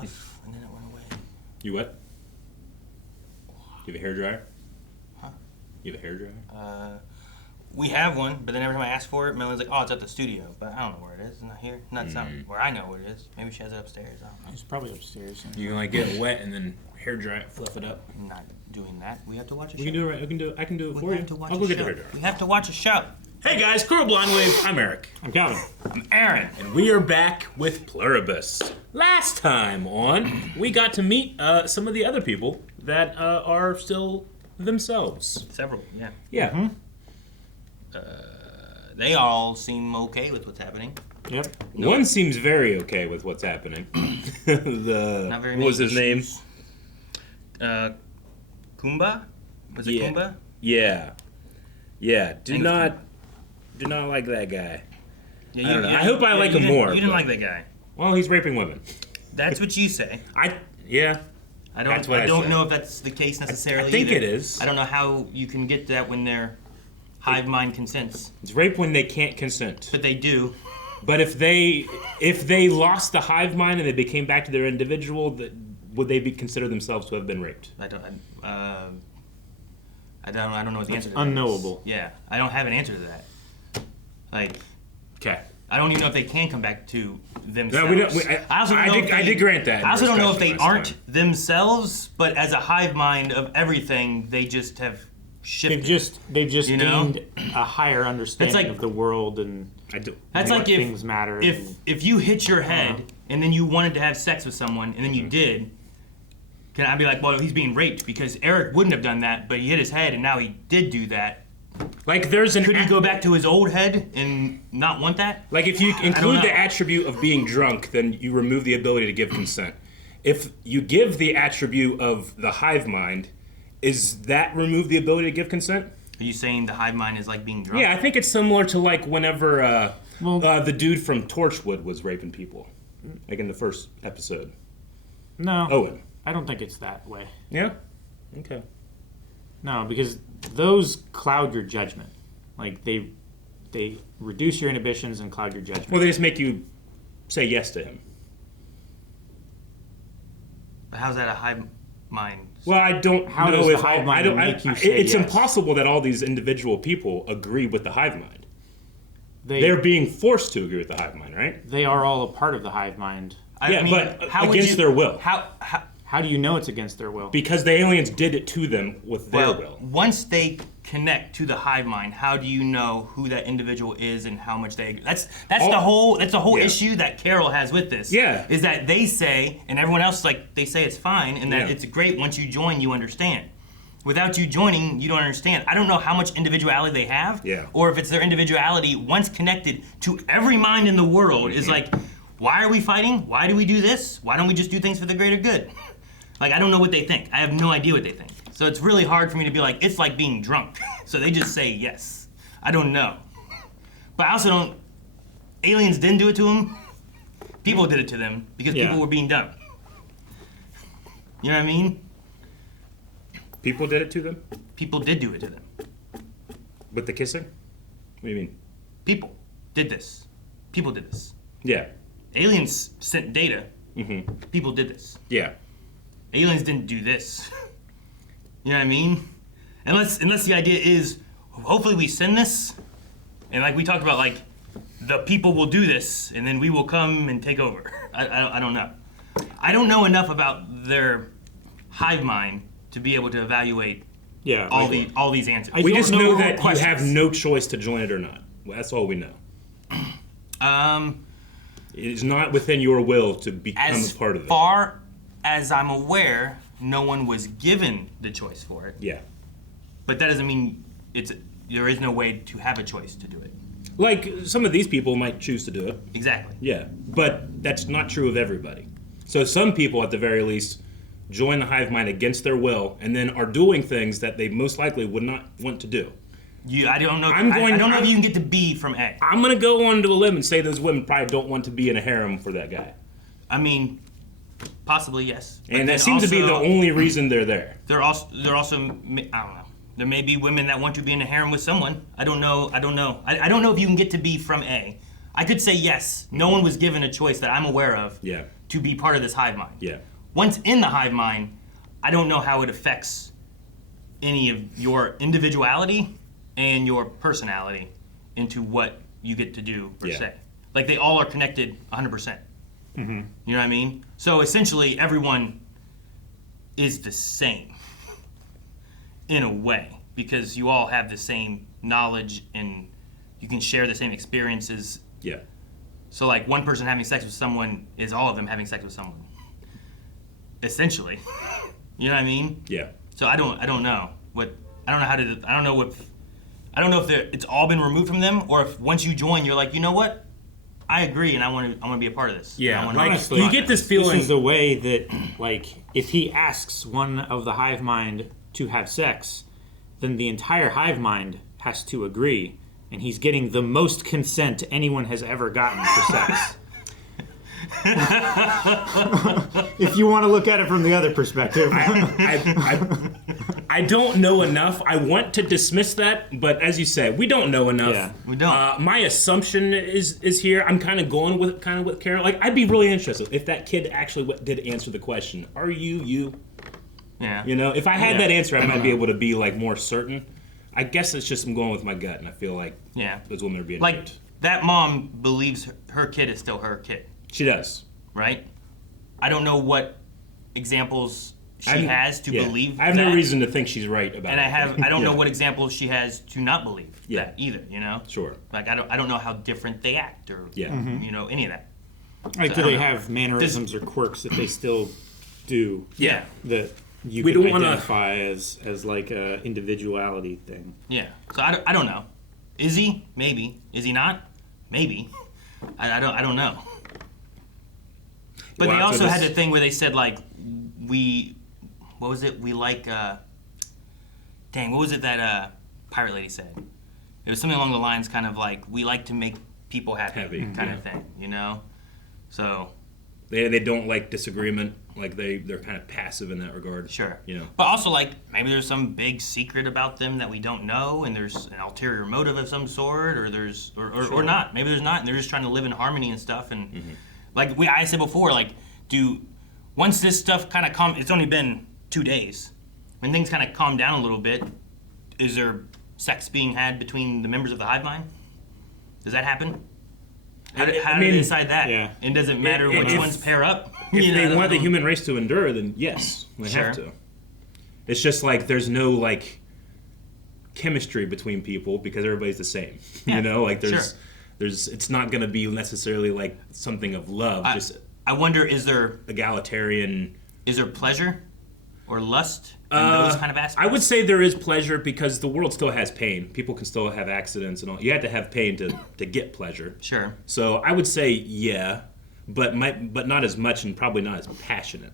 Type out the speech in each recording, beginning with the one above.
fluff, and then it went away. You what? You have a hairdryer? Huh? You have a hairdryer? We have one, but then every time I ask for it, Melanie's like, "Oh, it's at the studio," but I don't know where it is. It's not here. Not where I know where it is. Maybe she has it upstairs. I don't know. It's probably upstairs. You can like get it wet and then hairdryer it, fluff it up. I'm not doing that. We have to watch a show. We can do it. Right. I can do it for you. I'll go get the hairdryer. We have to watch a show. Hey guys, Coral Blind Wave. I'm Eric. I'm Calvin. I'm Aaron. And we are back with Pluribus. Last time on, we got to meet some of the other people that are still themselves. Several, yeah. Yeah. Mm-hmm. They all seem okay with what's happening. Yep. One seems very okay with what's happening. Not very what was his name? Kumba? Was it Kumba? Yeah. Yeah. Do not like that guy. Yeah, I don't know. I hope I like him more. You didn't but- like that guy. Well, he's raping women. That's what you say. Yeah. I That's what I don't said. know if that's the case necessarily. I think either. it is. I don't know how you can get that when their hive mind consents, It's rape when they can't consent. but they do. But if they lost the hive mind and they became back to their individual, would they consider themselves to have been raped? I don't know what the answer to that is. Unknowable. Yeah, I don't have an answer to that. Like, Okay. I don't even know if they can come back to themselves. No, we don't. I did grant that. I also don't know if they discussion last aren't time. themselves, but as a hive mind of everything, they just have shifted. They've just You know? gained a higher understanding like- of the world and I do. That's what like things matter. if you hit your head and then you wanted to have sex with someone and then you did, can I be like, well, he's being raped because Eric wouldn't have done that, but he hit his head and now he did do that. Like there's an. Could he go back to his old head and not want that? Like if you don't include the know. attribute of being drunk, then you remove the ability to give consent. If you give the attribute of the hive mind, is that remove the ability to give consent? Are you saying the hive mind is like being drunk? Yeah, I think it's similar to like whenever Well- the dude from Torchwood was raping people, like in the first episode. no, Owen. I don't think it's that way. Yeah. Okay. No, because those cloud your judgment. Like they reduce your inhibitions and cloud your judgment. Well, they just make you say yes to him. But how's that a hive mind? Well, I don't How know does the if hive mind make you say it's yes? impossible that all these individual people agree with the hive mind. They They're being forced to agree with the hive mind, right? they are all a part of the hive mind. Yeah, but how would against you- their will. How do you know it's against their will? Because the aliens did it to them with their well, will. once they connect to the hive mind, how do you know who that individual is and how much they? That's the whole Yeah. issue that Carol has with this. Yeah. is that they say and everyone else they say it's fine and that Yeah. it's great once you join you understand. Without you joining, you don't understand. I don't know how much individuality they have, Yeah. or if it's their individuality once connected to every mind in the world is like, why are we fighting? Why do we do this? Why don't we just do things for the greater good? Like, I don't know what they think. I have no idea what they think. So it's really hard for me to be like, it's like being drunk. So they just say yes. I don't know. But I also don't, aliens didn't do it to them. People did it to them because Yeah. people were being dumb. You know what I mean? People did it to them People did do it to them. with the kissing. What do you mean? People did this. People did this. Yeah. Aliens sent data. Mm-hmm. People did this. Yeah. Aliens didn't do this. You know what I mean? Unless the idea is, hopefully we send this, and like we talked about, like the people will do this, and then we will come and take over. I don't know. I don't know enough about their hive mind to be able to evaluate Yeah. all these answers. I We don't just know know that you questions. have no choice to join it or not. Well, that's all we know. It is not within your will to become As a part of it. far as I'm aware, no one was given the choice for it. Yeah. But that doesn't mean there is no way to have a choice to do it. Like, some of these people might choose to do it. Exactly. Yeah. But that's not true of everybody. So some people, at the very least, join the hive mind against their will and then are doing things that they most likely would not want to do. I don't know. I'm going- I don't know if you can get to B from A. I'm going to go on to a limb and say those women probably don't want to be in a harem for that guy. I mean, possibly yes. But And then that seems to be the also, only reason they're there. They're also. I don't know. There may be women that want to be in a harem with someone. I don't know. I don't know if you can get to B from A. I could say yes. No one was given a choice that I'm aware of Yeah. to be part of this hive mind. Yeah. Once in the hive mind, I don't know how it affects any of your individuality and your personality into what you get to do per Yeah. se. Like they all are connected 100%. You know what I mean? So essentially, everyone is the same in a way because you all have the same knowledge and you can share the same experiences. Yeah. So like one person having sex with someone is all of them having sex with someone. Essentially. You know what I mean? Yeah. So I don't know what I don't know how to I don't know if it's all been removed from them or if once you join you're like, you know what? I agree and I want to be a part of this. Yeah, I wanna like, honestly, you get this feeling. This is the way that, like, if he asks one of the hive mind to have sex, then the entire hive mind has to agree, and he's getting the most consent anyone has ever gotten for sex. If you want to look at it from the other perspective. I don't know enough. I want to dismiss that, but as you said, we don't know enough. Yeah. We don't. My assumption is here. I'm kind of going with Carol. Like, I'd be really interested if that kid actually did answer the question. Are you? Yeah. You know, if I had Yeah. that answer, I might be able to be like more certain. I guess it's just I'm going with my gut, and I feel like Yeah. those women are being Like hurt. that mom believes her kid is still her kid, She does. right? I don't know what examples she I'm- has to yeah. believe I have that. no reason to think she's right about And it. I don't know Yeah. what examples she has to not believe Yeah. that either, you know? Sure. Like I don't know how different they act or Yeah. you know, any of that. Like, I do don't they know. have mannerisms or quirks that they still do Yeah. that you We can don't wanna- identify as like a individuality thing? Yeah. So I don't know. Is he? Maybe. Is he not? Maybe. I don't know. But Well, they after also this- had the thing where they said like what was it? We like dang, what was it that pirate lady said? It was something along the lines kind of like we like to make people happy kind of thing, you know? So They don't like disagreement. Like they're kind of passive in that regard. sure. You know. But also like maybe there's some big secret about them that we don't know and there's an ulterior motive of some sort or there's or not. Maybe there's not and they're just trying to live in harmony and stuff and like I said before, like once this stuff kind of it's only been 2 days. When things kind of calm down a little bit, is there sex being had between the members of the hive mind? Does that happen? How do they decide that? Yeah. And does it matter which if- ones pair up? If You know, I they don't want the know. human race to endure, then yes, they Sure. have to. It's just like there's no like chemistry between people because everybody's the same. Yeah, You know, like sure. there's it's not going to be necessarily like something of love, just I wonder, is there egalitarian. pleasure or lust in those kind of aspects? I would say there is pleasure because the world still has pain. People can still have accidents and all. You have to have pain to get pleasure. Sure. So I would say yeah, but not as much and probably not as passionate.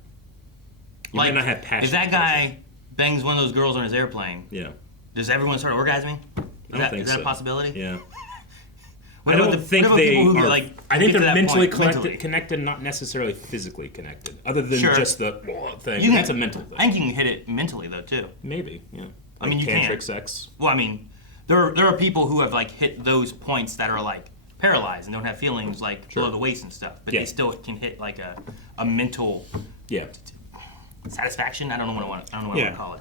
You might not have passion. if that guy bangs one of those girls on his airplane, Yeah. does everyone start orgasming? I don't think is that so. a possibility? Yeah. What I about don't the- think what about they people who, are. like, I think get to they're that mentally point, connected, not necessarily physically connected. Other than Sure. just the thing. You can- That's a mental thing. I think you can hit it mentally though too. Maybe. Yeah. I mean, you tantric can. sex. Well, I mean, there are people who have like hit those points that are like paralyzed and don't have feelings like below the waist and stuff, but Yeah. they still can hit like a mental Yeah. satisfaction. I don't know what I want Yeah. to call it.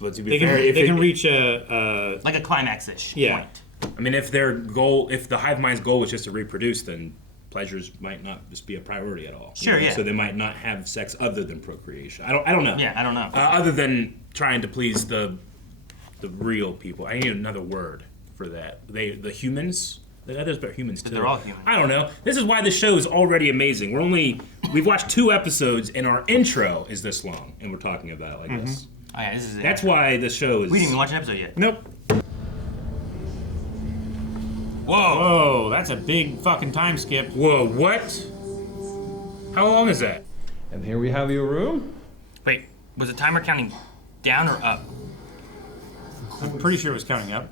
But to be They fair, if can it- reach a Like a climax-ish Yeah. point. I mean, if the hive mind's goal was just to reproduce, then pleasures might not just be a priority at all. Sure, yeah. So they might not have sex other than procreation. I don't know. Yeah, I don't know. Other than trying to please the real people. I need another word for that. The humans. There's better humans too. They're all human. I don't know. This is why the show is already amazing. We've watched 2 episodes and our intro is this long, and we're talking about it like this. Oh, yeah, this is it. That's why the show is. We didn't even watch an episode yet. Nope. Whoa! Oh, that's a big fucking time skip. Whoa! What? How long is that? And here we have your room. Wait, was the timer counting down or up? I'm pretty sure it was counting up,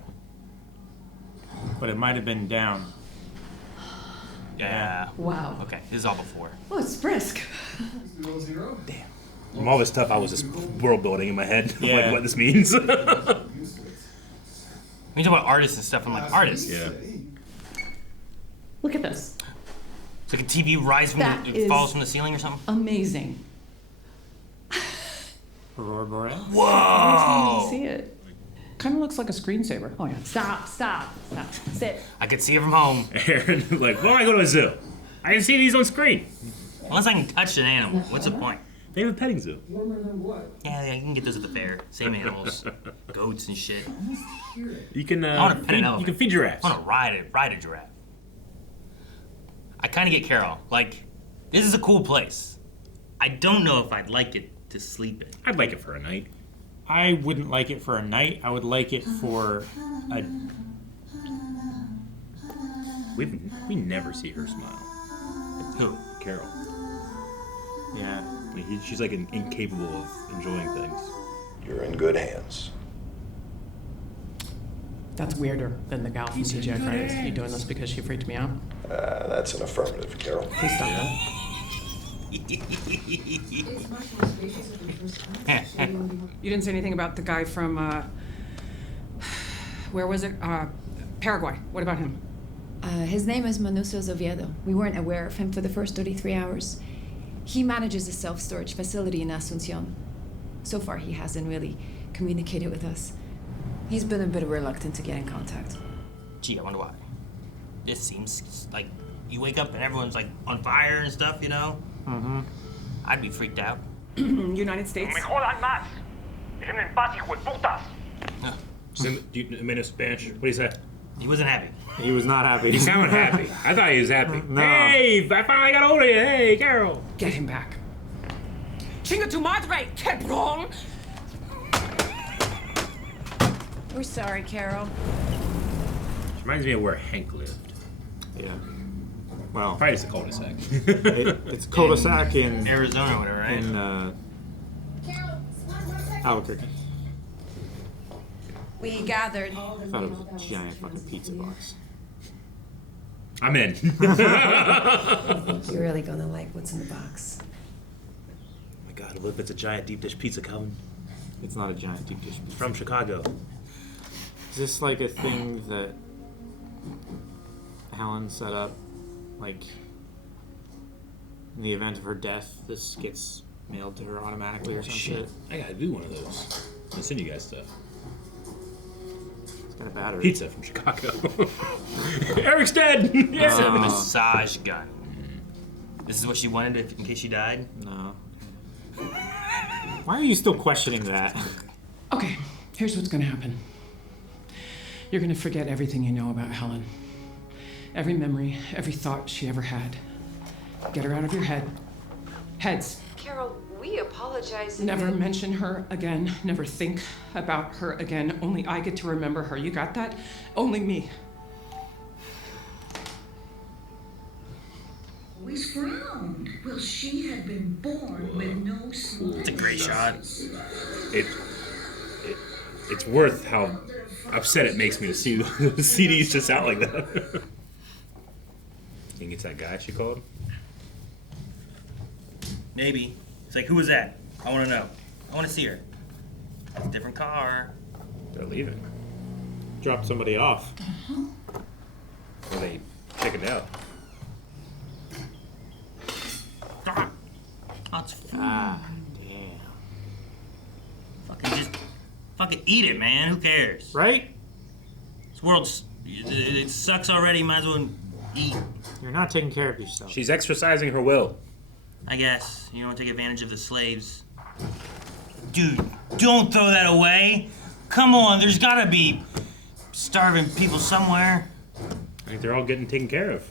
but it might have been down. Yeah. Wow. Okay, this is all before. Oh, it's brisk. From all this stuff, I was just world building in my head, Yeah. like what this means. When you talk about artists and stuff, I'm like, artists? Yeah. Look at this. It's like a TV rise from That it is- falls from the ceiling or something. Amazing. Aurora Borealis. Whoa! See it. Kind of looks like a screensaver. Oh yeah. Stop. Sit. I could see it from home. Aaron, like, why do I go to a zoo? I can see these on screen. Unless I can touch an animal, what's the point? They have a petting zoo. Yeah, you can get those at the fair. Same animals, goats and shit. You can wanna pet an feed, elephant. you can feed giraffes. I want to ride a giraffe. I kind of get Carol. Like, this is a cool place. I don't know if I'd like it to sleep in. I'd like it for a night. I wouldn't like it for a night. I would like it for a. We never see her smile. Who? Carol. Yeah. I mean, she's like incapable of enjoying things. You're in good hands. That's weirder than the gal from TGI Fridays. You doing this because she freaked me out? That's an affirmative, Carol. Please stop that. You didn't say anything about the guy from, where was it? Paraguay. What about him? His name is Manucio Oviedo. We weren't aware of him for the first 33 hours. He manages a self-storage facility in Asuncion. So far, he hasn't really communicated with us. He's been a bit reluctant to get in contact. Gee, I wonder why. This seems like you wake up and everyone's like on fire and stuff, you know? Mm-hmm. I'd be freaked out. United States? Me jodan más. Dejen en paz, hijo de putas. Do you mean Spanish? What do you say? He wasn't happy. He was not happy. He sounded happy. I thought he was happy. No. Hey, I finally got hold of you. Hey, Carol. Get him back. Chinga tu madre, cabrón! We're sorry, Carol. She reminds me of where Hank lived. Yeah. Well, Probably just a cul-de-sac. it's cul-de-sac in Arizona or whatever, right? in Albuquerque. We gathered. I thought it was a giant fucking pizza box. I'm in. You're really gonna like what's in the box. Oh my god, look, that's a giant deep dish pizza coming It's not a giant deep dish pizza. from Chicago. Is this like a thing that Helen set up? Like, in the event of her death, this gets mailed to her automatically or some shit? I gotta do one of those. I'll send you guys stuff. It's got a battery. Pizza from Chicago. Eric's dead! It's Yeah. a massage gun. This is what she wanted in case she died? No. Why are you still questioning that? Okay, here's what's gonna happen. You're gonna forget everything you know about Helen. Every memory, every thought she ever had. Get her out of your head. Heads. Carol, we apologize. Never mention her again. Never think about her again. Only I get to remember her. You got that? Only me. Always frowned. Well, she had been born with no smile. It's a great shot. It's worth how upset it makes me to see the CDs just out like that. Think it's that guy she called? Maybe. It's like, who was that? I want to know. I want to see her. It's a different car. They're leaving. Dropped somebody off. Or they chickened out. Oh, it's food. Ah, damn. Fucking eat it, man. Who cares? Right? This world's, it sucks already. Might as well eat. You're not taking care of yourself. She's exercising her will. I guess. You don't take advantage of the slaves. Dude, don't throw that away. Come on, there's gotta be starving people somewhere. I think they're all getting taken care of.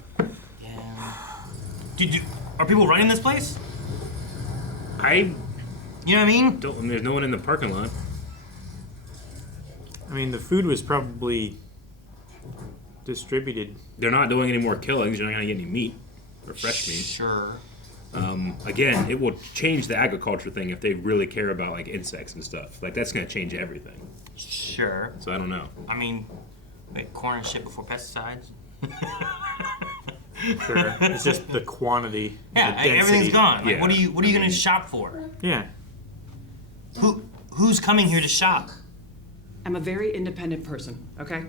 Yeah. Dude, are people running this place? I You know what I mean? don't. There's no one in the parking lot. I mean, the food was probably distributed. They're not doing any more killings. You're not gonna get any meat or fresh meat. Sure. Again, it will change the agriculture thing if they really care about like insects and stuff. Like that's gonna change everything. Sure. So I don't know. I mean, wait, corn and shit before pesticides? Sure. It's just the quantity. Yeah, the density. everything's gone. Like, Yeah. what are you gonna shop for? Yeah. Who's coming here to shop? I'm a very independent person, okay?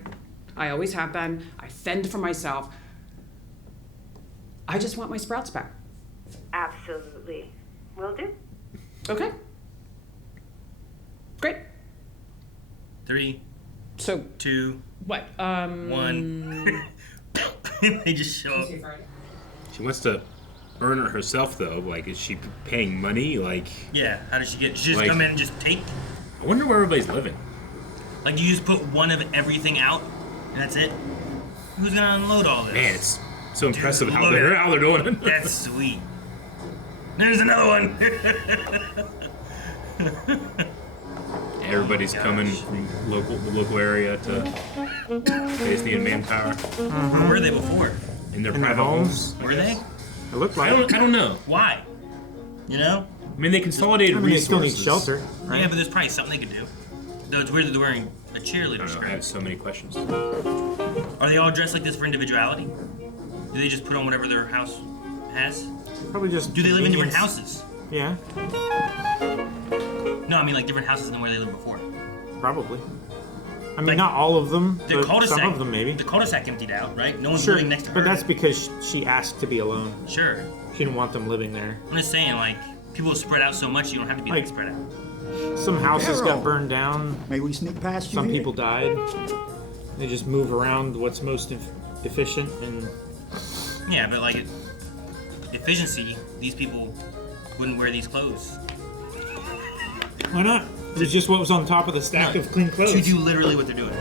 I always have been. I fend for myself. I just want my sprouts back. Absolutely. Will do. Okay. Great. 3, So, 2, what? 1. They just show up. She wants to earn it herself, though. Like, is she paying money? Like, Yeah, how does she get? She just Like- come in and just take? I wonder where everybody's living. Like, you just put one of everything out, and that's it? Who's gonna unload all this? Man, it's so impressive how look at they're doing it. That's sweet. There's another one. Everybody's coming from the local area to face the manpower Where were they before? in their In their private homes? homes. Were they? It looked I like. don't know. Why? You know? I mean, they consolidated I mean, they still need resources. shelter, right? Yeah, but there's probably something they could do. Though it's weird that they're wearing a I cheerleader don't know. I skirt. have so many questions. Are they all dressed like this for individuality? Do they just put on whatever their house has? Probably just. Do they live in different convenience. houses? Yeah, No, I mean like different houses than where they lived before. probably. I mean, Like, not all of them, The but cul-de-sac, some of them maybe. The cul-de-sac emptied out, right? No one's Sure, living next to her. but that's because she asked to be alone. Sure. She didn't want them living there. I'm just saying, like, people spread out so much, you don't have to be Like- like spread out. Some houses Carol. got burned down. May we sneak past you? Some here? people died. They just move around what's most efficient and Yeah, but like, efficiency, these people wouldn't wear these clothes. why not? It was just what was on top of the stack of clean clothes. To do literally what they're doing.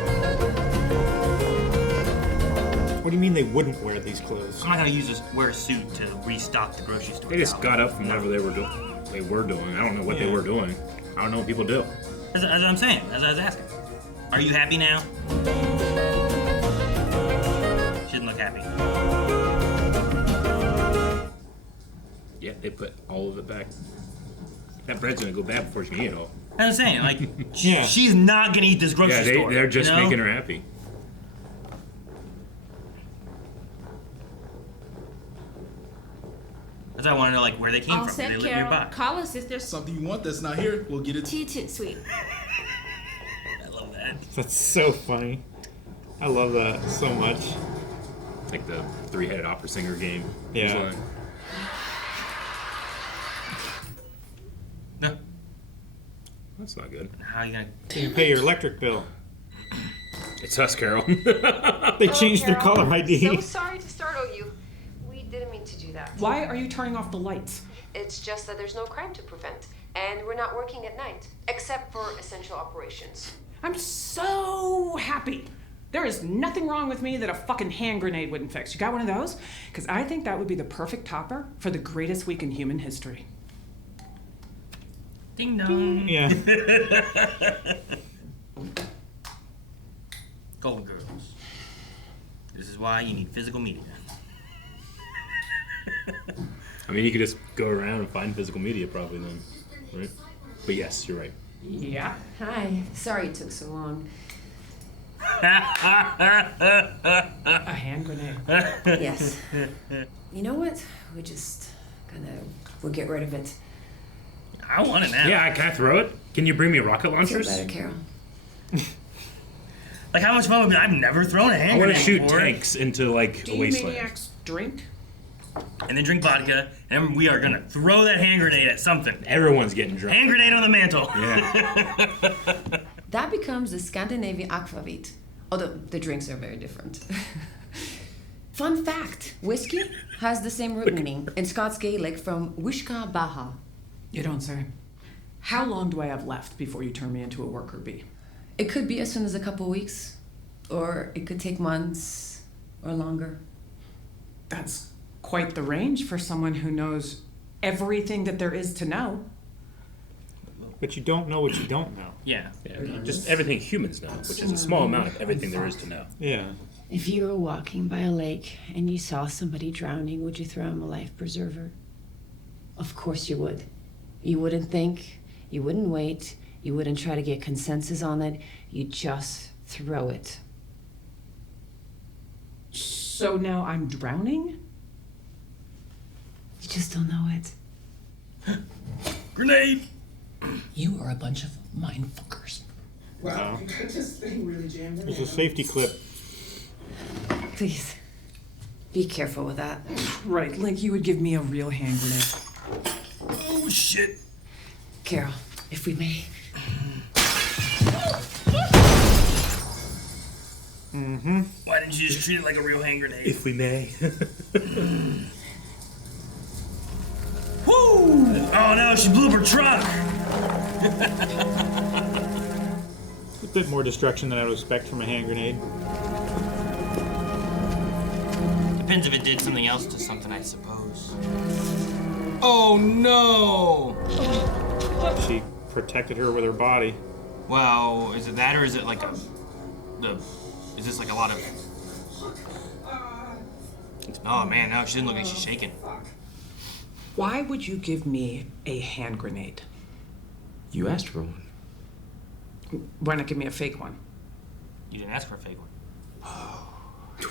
What do you mean they wouldn't wear these clothes? I'm not gonna wear a suit to restock the grocery store. They just out. got up from whatever they were doing. I don't know what they Yeah. were doing. I don't know what people do. As I'm saying, as I was asking. Are you happy now? She didn't look happy. Yeah, they put all of it back. That bread's gonna go bad before she can eat it all. As I'm saying, like, Yeah. she's not gonna eat this grocery Yeah, store. they're just you know? making her happy. That's why I want to know, like, where they came All from. Did set, they live Carol. nearby? Call us if there's Something you want that's not here, we'll get it. too sweet. I love that. That's so funny. I love that so much. It's like the three-headed opera singer game. Yeah. No. That's not good. How are you gonna? So you pay your electric bill. It's us, Carol. They changed their caller ID. So sorry to startle you. We didn't mean to do that. Why are you turning off the lights? It's just that there's no crime to prevent, and we're not working at night, except for essential operations. I'm so happy. There is nothing wrong with me that a fucking hand grenade wouldn't fix. You got one of those? Because I think that would be the perfect topper for the greatest week in human history. Ding dong. Yeah. Golden Girls. This is why you need physical media. I mean, you could just go around and find physical media probably then, right? But yes, you're right. Yeah. Hi. Sorry it took so long. A hand grenade. Yes. You know what? We'll get rid of it. I want it now. Yeah, can I throw it? Can you bring me rocket Feel launchers? better, Carol. Like, how much fun would it be? I've never thrown a hand I want grenade to shoot before. tanks into like Do a you wasteland. maniacs drink? And then drink vodka, and we are gonna throw that hand grenade at something. Everyone's getting drunk. Hand grenade on the mantle. Yeah. That becomes the Scandinavian aquavit, although the drinks are very different. Fun fact, whiskey has the same root meaning in Scots Gaelic from Wishka Baha. You don't say. How long do I have left before you turn me into a worker bee? It could be as soon as a couple weeks, or it could take months or longer. That's quite the range for someone who knows everything that there is to know. But you don't know what you don't know. Yeah. Just everything humans know, which is a small amount of everything there is to know. Yeah. If you were walking by a lake and you saw somebody drowning, would you throw him a life preserver? Of course you would. You wouldn't think, you wouldn't wait, you wouldn't try to get consensus on it, you'd just throw it. So now I'm drowning? You just don't know it. Grenade! You are a bunch of mind fuckers. Wow. This thing really jammed in. There's a safety clip. Please. Be careful with that. Right, like you would give me a real hand grenade. Oh, shit. Carol, if we may. Mm-hmm. Why didn't you just treat it like a real hand grenade? If we may. Woo! Oh no, she blew up her truck! A bit more destruction than I would expect from a hand grenade. Depends if it did something else to something, I suppose. Oh no! She protected her with her body. Well, is it that or is it like is this like a lot of... Oh man, no, she didn't look like she's shaking. Why would you give me a hand grenade? You asked for one. Why not give me a fake one? You didn't ask for a fake one.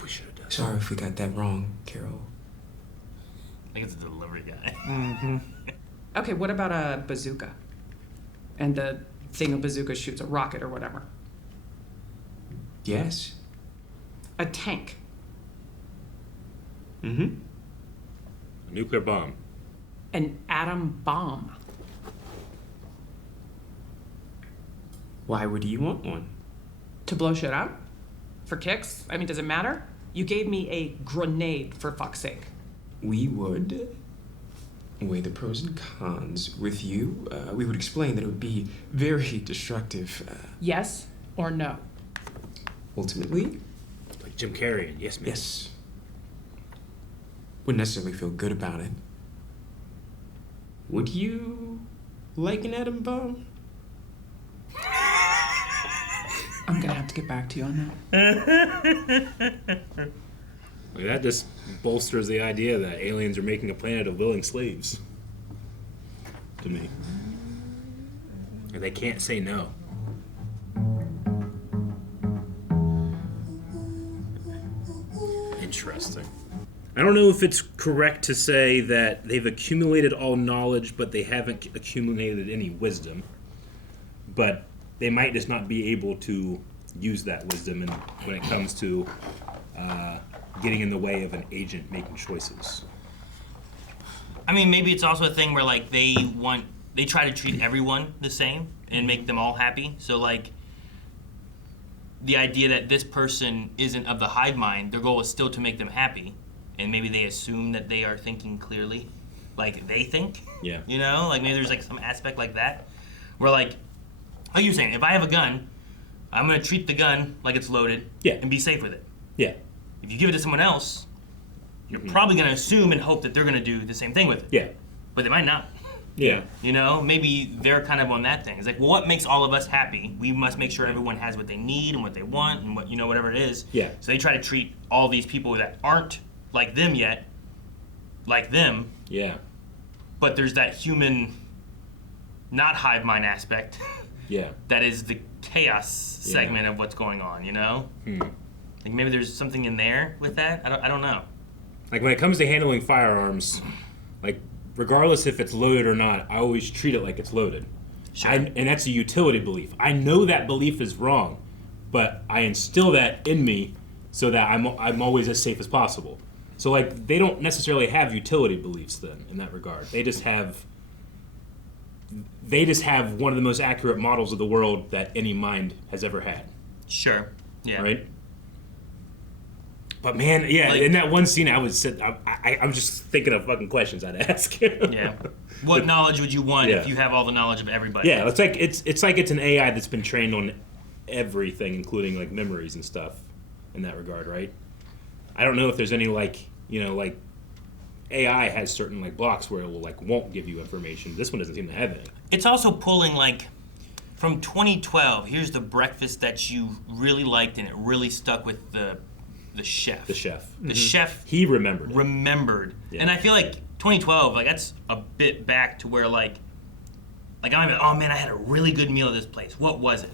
We should have done. Sorry if we got that wrong, Carol. I think it's a delivery guy. Mm-hmm. Okay, what about a bazooka? And the thing a bazooka shoots, a rocket or whatever. Yes. A tank. Mm-hmm. A nuclear bomb. An atom bomb. Why would you want one? To blow shit up? For kicks? I mean, does it matter? You gave me a grenade, for fuck's sake. We would weigh the pros and cons with you. We would explain that it would be very destructive. Yes or no? Ultimately? Like Jim Carrey and Yes Man. Yes. Wouldn't necessarily feel good about it. Would you like an atom bomb? I'm gonna have to get back to you on that. Like, that just bolsters the idea that aliens are making a planet of willing slaves. To me. And they can't say no. Interesting. I don't know if it's correct to say that they've accumulated all knowledge, but they haven't accumulated any wisdom. But they might just not be able to use that wisdom when it comes to getting in the way of an agent making choices. I mean, maybe it's also a thing where like they try to treat everyone the same and make them all happy. So like the idea that this person isn't of the hive mind, their goal is still to make them happy. And maybe they assume that they are thinking clearly, like they think. Yeah. You know, like maybe there's like some aspect like that, where like, like you're saying, if I have a gun, I'm gonna treat the gun like it's loaded. Yeah. And be safe with it. Yeah. If you give it to someone else, you're probably gonna assume and hope that they're gonna do the same thing with it. Yeah. But they might not. Yeah. You know, maybe they're kind of on that thing. It's like, well, what makes all of us happy? We must make sure everyone has what they need and what they want and what, you know, whatever it is. Yeah. So they try to treat all these people that aren't like them yet, like them. Yeah. But there's that human, not hive mind aspect. Yeah. That is the chaos segment of what's going on, you know? Like maybe there's something in there with that. I don't know. Like when it comes to handling firearms, like regardless if it's loaded or not, I always treat it like it's loaded. Sure. And that's a utility belief. I know that belief is wrong, but I instill that in me so that I'm always as safe as possible. So like they don't necessarily have utility beliefs then in that regard. They just have one of the most accurate models of the world that any mind has ever had. Sure. Yeah. Right? But man, yeah, Like- in that one scene, I was just thinking of fucking questions I'd ask. Yeah. What knowledge would you want Yeah. if you have all the knowledge of everybody? Yeah, it's like it's an AI that's been trained on everything, including like memories and stuff in that regard, right? I don't know if there's any like AI has certain like blocks where it will like won't give you information. This one doesn't seem to have any. It's also pulling like from 2012. Here's the breakfast that you really liked and it really stuck with the chef. The chef. The chef. He remembered. Yeah. And I feel like 2012, like that's a bit back to where like I'm like, oh man, I had a really good meal at this place. What was it?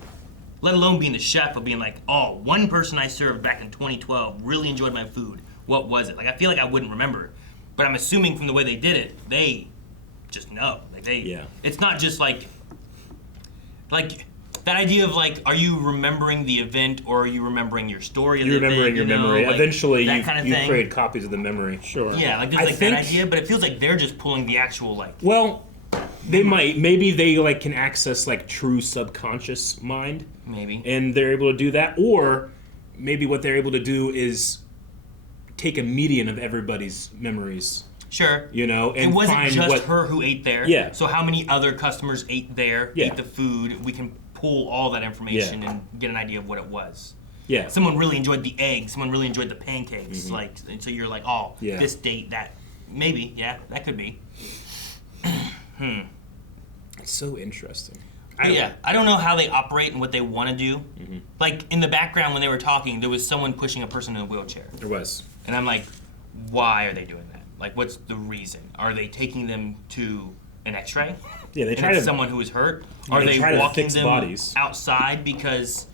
Let alone being the chef, but being like, oh, one person I served back in 2012 really enjoyed my food. What was it? Like I feel like I wouldn't remember, but I'm assuming from the way they did it, they just know. Like It's not just like that idea of like, are you remembering the event or are you remembering your story of You're the remembering event, your memory. like, Eventually, that you kind of you thing. create copies of the memory. Sure. Yeah, like there's like that idea, but it feels like they're just pulling the actual like. Well, maybe they like can access like true subconscious mind. Maybe. And they're able to do that, or maybe what they're able to do is take a median of everybody's memories. Sure. You know, and it wasn't find just what, her who ate there. Yeah. So how many other customers ate there, Yeah. ate the food? We can pull all that information and get an idea of what it was. Yeah. Someone really enjoyed the eggs. Someone really enjoyed the pancakes. Mhm. Like, and so you're like, oh, Yeah. this date, that. Maybe, yeah, that could be. It's so interesting. I don't know how they operate and what they want to do. Mm-hmm. Like, in the background when they were talking, there was someone pushing a person in a wheelchair. There was. And I'm like, why are they doing that? Like, what's the reason? Are they taking them to an x-ray? Yeah, they and try it's to- someone who is hurt? Yeah, Are they they try to walking fix them bodies. outside because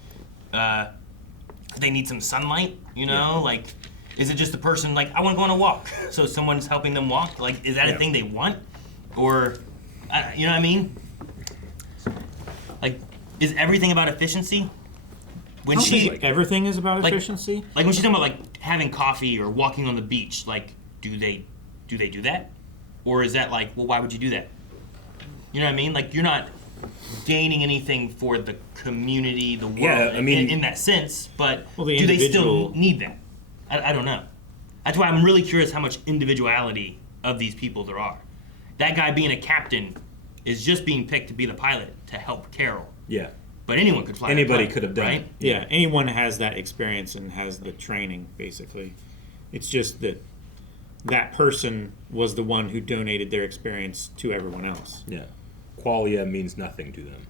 they need some sunlight, you know? Yeah. Like, is it just the person, like, I want to go on a walk, so someone's helping them walk? Like, is that Yeah. a thing they want? Or, you know what I mean? Like, is everything about efficiency? When I don't she, think, like, everything is about like- efficiency. Like when she's talking about like having coffee or walking on the beach, like do they do that? Or is that like, well, why would you do that? You know what I mean? Like you're not gaining anything for the community, the world, Yeah, I mean- in that sense, but Well, the do they still individual- need that? I don't know. That's why I'm really curious how much individuality of these people there are. That guy being a captain is just being picked to be the pilot to help Carol. Yeah. But anyone could fly. Anybody a plane, could have done right? it. Yeah, anyone has that experience and has the training, basically. It's just that that person was the one who donated their experience to everyone else. Yeah. Qualia means nothing to them.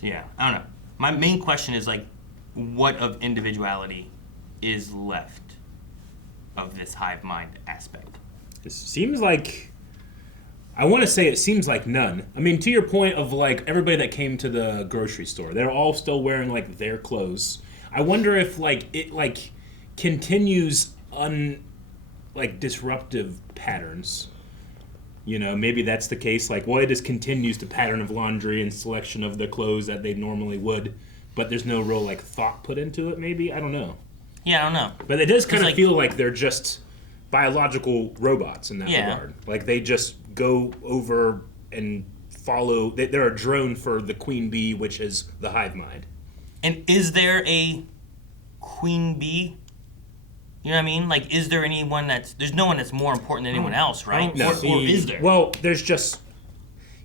Yeah, I don't know. My main question is like, what of individuality is left of this hive mind aspect? It seems like, I want to say it seems like none. I mean, to your point of like everybody that came to the grocery store, they're all still wearing like their clothes. I wonder if like it like continues like disruptive patterns. You know, maybe that's the case. Like, well, it just continues the pattern of laundry and selection of the clothes that they normally would, but there's no real like thought put into it. Maybe, I don't know. Yeah, I don't know. But it does kind of like- feel like they're just biological robots in that Yeah. regard. Like they just go over and follow. They're a drone for the queen bee, which is the hive mind. And is there a queen bee? You know what I mean? Like, is there anyone there's no one that's more important than anyone else, right? No. Or is there? Well, there's just,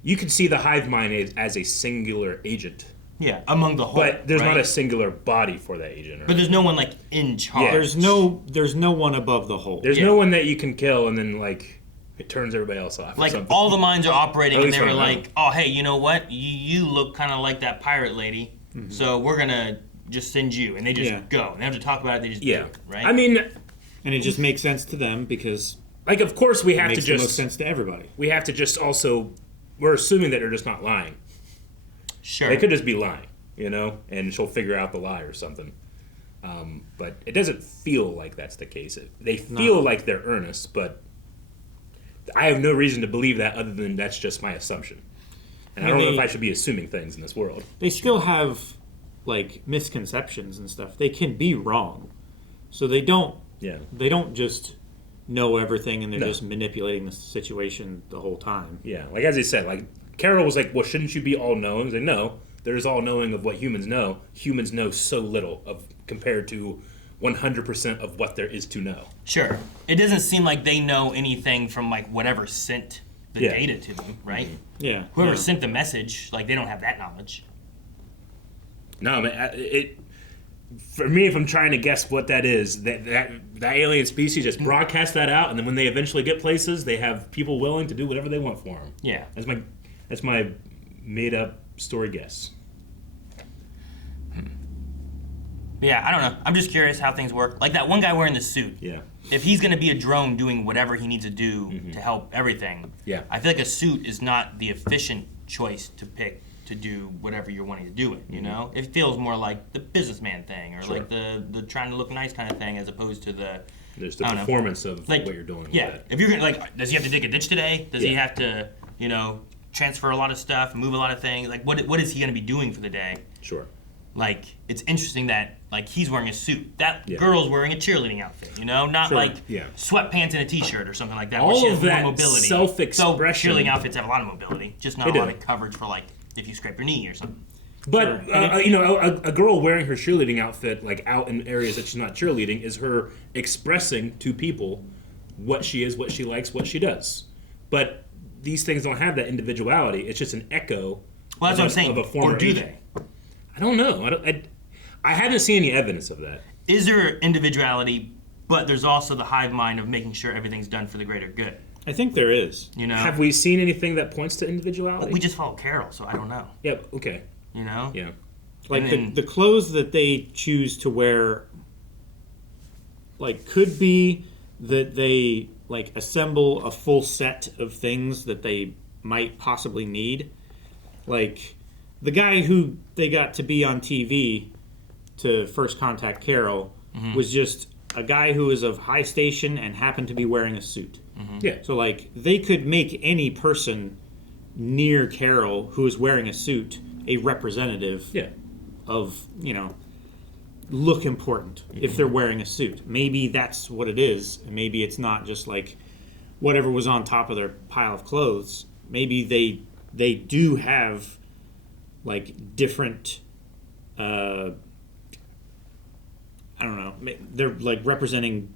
you could see the hive mind as a singular agent. Yeah, among the whole. But there's not right? a singular body for that agent. But there's no one like in charge. Yeah. There's no one above the whole. There's no one that you can kill and then like it turns everybody else off. or Like something. all the minds are operating, At and least they were right now. like, "Oh, hey, you know what? You look kind of like that pirate lady, Mm-hmm. so we're gonna just send you." And they just Yeah. go. And they have to talk about it. They just do it, right? I mean, and it just makes sense to them because, like, of course we it have to makes the just most sense to everybody. We have to just also, we're assuming that they're just not lying. Sure. They could just be lying, you know, and she'll figure out the lie or something. But it doesn't feel like that's the case. They feel like they're earnest, but I have no reason to believe that other than that's just my assumption. And I don't know if I should be assuming things in this world. They still have like misconceptions and stuff. They can be wrong, so they don't. Yeah. They don't just know everything and they're No. just manipulating the situation the whole time. Yeah, like as I said, like Carol was like, well, shouldn't you be all-knowing? I was like, no, there's all-knowing of what humans know. Humans know so little of compared to 100% of what there is to know. Sure. It doesn't seem like they know anything from like whatever sent the Yeah. data to them, right? Yeah. Whoever Yeah. sent the message, like they don't have that knowledge. No, man, it for me, if I'm trying to guess what that is, that alien species just broadcast that out, and then when they eventually get places, they have people willing to do whatever they want for them. Yeah. That's my made up story guess. Yeah, I don't know. I'm just curious how things work. Like that one guy wearing the suit. Yeah. If he's going to be a drone doing whatever he needs to do to help everything, Yeah. I feel like a suit is not the efficient choice to pick to do whatever you're wanting to do it, you know? It feels more like the businessman thing or Sure. like the trying to look nice kind of thing as opposed to the There's the I don't know. performance of Like, what you're doing. Yeah. With it. If you're going to like does he have to dig a ditch today? Does he Yeah. have to, you know, transfer a lot of stuff, move a lot of things. Like, what is he going to be doing for the day? Sure. Like, it's interesting that, like, he's wearing a suit. That girl's wearing a cheerleading outfit, you know? Not like sweatpants and a t-shirt or something like that. All where she of has that more mobility. self-expression. So cheerleading outfits have a lot of mobility, just not a lot of coverage for, like, if you scrape your knee or something. But, you know, a girl wearing her cheerleading outfit, like, out in areas that she's not cheerleading, is her expressing to people what she is, what she likes, what she does. But these things don't have that individuality. It's just an echo well, that's what I'm saying. Of a former or do agent. they? I don't know. I haven't seen any evidence of that. Is there individuality, but there's also the hive mind of making sure everything's done for the greater good? I think there is. You know? Have we seen anything that points to individuality? We just follow Carol, so I don't know. Yeah, okay. You know? Yeah. Like, the clothes that they choose to wear, like, could be that they, like, assemble a full set of things that they might possibly need. Like, the guy who they got to be on TV to first contact Carol was just a guy who was of high station and happened to be wearing a suit. Yeah. So, like, they could make any person near Carol who is wearing a suit a representative of, you know, look important if they're wearing a suit. Maybe that's what it is. And maybe it's not just like whatever was on top of their pile of clothes. Maybe they do have like different I don't know. They're like representing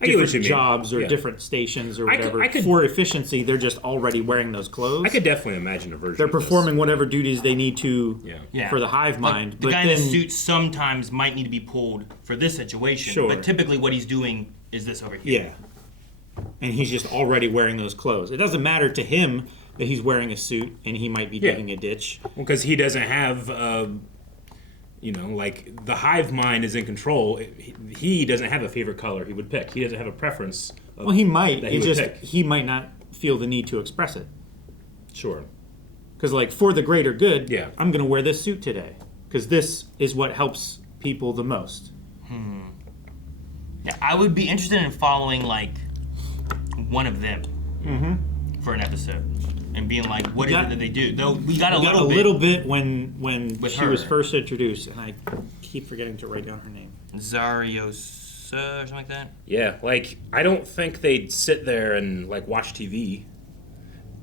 different jobs or different stations or whatever. For efficiency, they're just already wearing those clothes. I could definitely imagine a version. They're of this. performing whatever duties they need to for the hive mind. Like, the guy in the suit sometimes might need to be pulled for this situation, but typically what he's doing is this over here. Yeah. And he's just already wearing those clothes. It doesn't matter to him that he's wearing a suit and he might be digging a ditch. Because he doesn't have... you know, like, the hive mind is in control. He doesn't have a favorite color he would pick. He doesn't have a preference. Well, he might. That he would pick. He might not feel the need to express it. Sure. Because, like, for the greater good, I'm going to wear this suit today. Because this is what helps people the most. Yeah, I would be interested in following, like, one of them for an episode. And being like, what is it that they do? Though we got a little bit when she her. was first introduced, and I keep forgetting to write down her name. Zariosa or something like that? Yeah, like, I don't think they'd sit there and, like, watch TV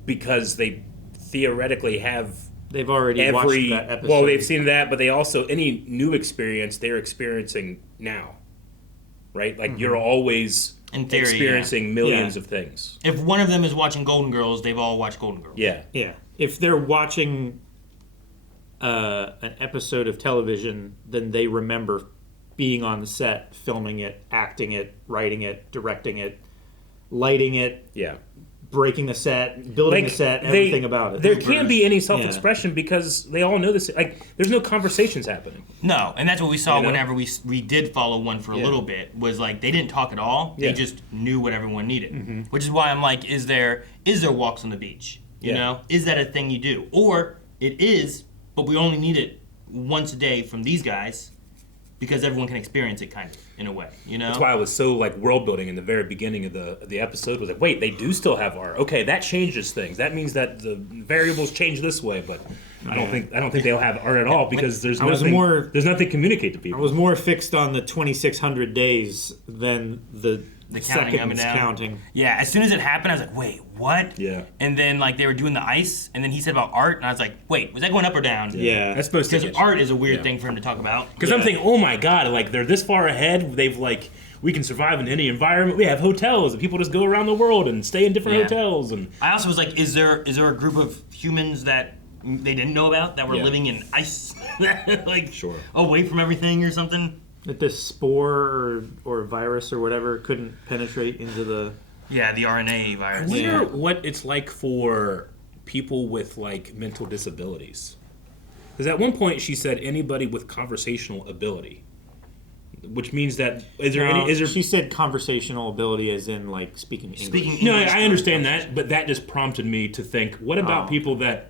because they theoretically have... They've already watched that episode. Well, they've seen that, but they also... Any new experience, they're experiencing now. Right? Like, you're always... In theory, experiencing millions of things. If one of them is watching Golden Girls, they've all watched Golden Girls. Yeah. Yeah. If they're watching an episode of television, then they remember being on the set, filming it, acting it, writing it, directing it, lighting it, breaking the set, building the set, everything about it. There can't be any self-expression because they all know this. Like, there's no conversations happening. No, and that's what we saw whenever we did follow one for a little bit, was like they didn't talk at all. They just knew what everyone needed. Which is why I'm like, is there walks on the beach? You know? Is that a thing you do? Or it is, but we only need it once a day from these guys because everyone can experience it kind of, in a way, you know? That's why I was so, like, world building in the very beginning of the episode. Was like, wait, they do still have art. Okay, that changes things. That means that the variables change this way, but I don't think they'll have art at all because there's nothing to communicate to people. I was more fixed on the 2,600 days than the counting up and down. Counting. Yeah, as soon as it happened, I was like, wait, what? Yeah. And then, like, they were doing the ice, and then he said about art, and I was like, wait, was that going up or down? Yeah. That's supposed to Because art is a weird thing for him to talk about. Because I'm thinking, oh my god, like, they're this far ahead. They've, like, we can survive in any environment. We have hotels, and people just go around the world and stay in different hotels. And I also was like, is there a group of humans that they didn't know about that were living in ice? Like, away from everything or something? That this spore or virus or whatever couldn't penetrate into the... Yeah, the RNA virus. I wonder what it's like for people with, like, mental disabilities. Because at one point she said anybody with conversational ability. Which means that... She said conversational ability as in, like, speaking English. No, I understand that, but that just prompted me to think, what about people that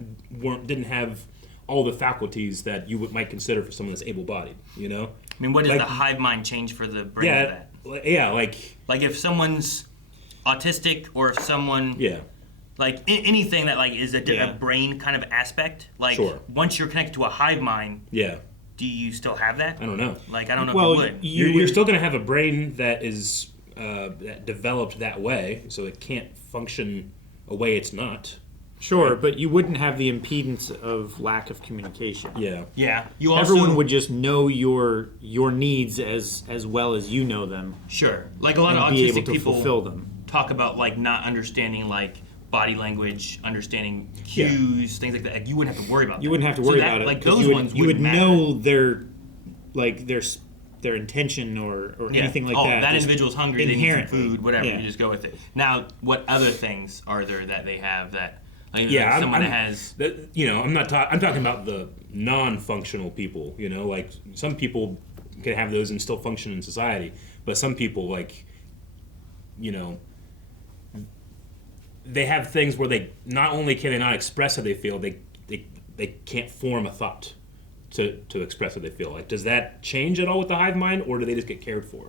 didn't have all the faculties that you might consider for someone that's able-bodied, you know? I mean, what does the hive mind change for the brain of that? Yeah, like... Like, if someone's autistic or if someone Like anything that like is a brain kind of aspect. Like once you're connected to a hive mind. Yeah. Do you still have that? I don't know. Like I don't know if you would. You're still going to have a brain that is that developed that way, so it can't function a way it's not. Sure, but you wouldn't have the impedance of lack of communication. Yeah. Yeah. You also, everyone would just know your needs as well as you know them. Sure. Like a lot of autistic people fulfill them. Talk about like not understanding like body language, understanding cues, things like that. Like, you wouldn't have to worry about that. You wouldn't have to worry about it. Like those ones you would matter. know their intention or anything like that. That individual's hungry, they need some food, whatever. Yeah. You just go with it. Now, what other things are there that they have that like, someone has? I'm not talking. I'm talking about the non-functional people. You know, like some people can have those and still function in society, but some people like, they have things where they not only can they not express how they feel, they can't form a thought to express how they feel. Like, does that change at all with the hive mind, or do they just get cared for?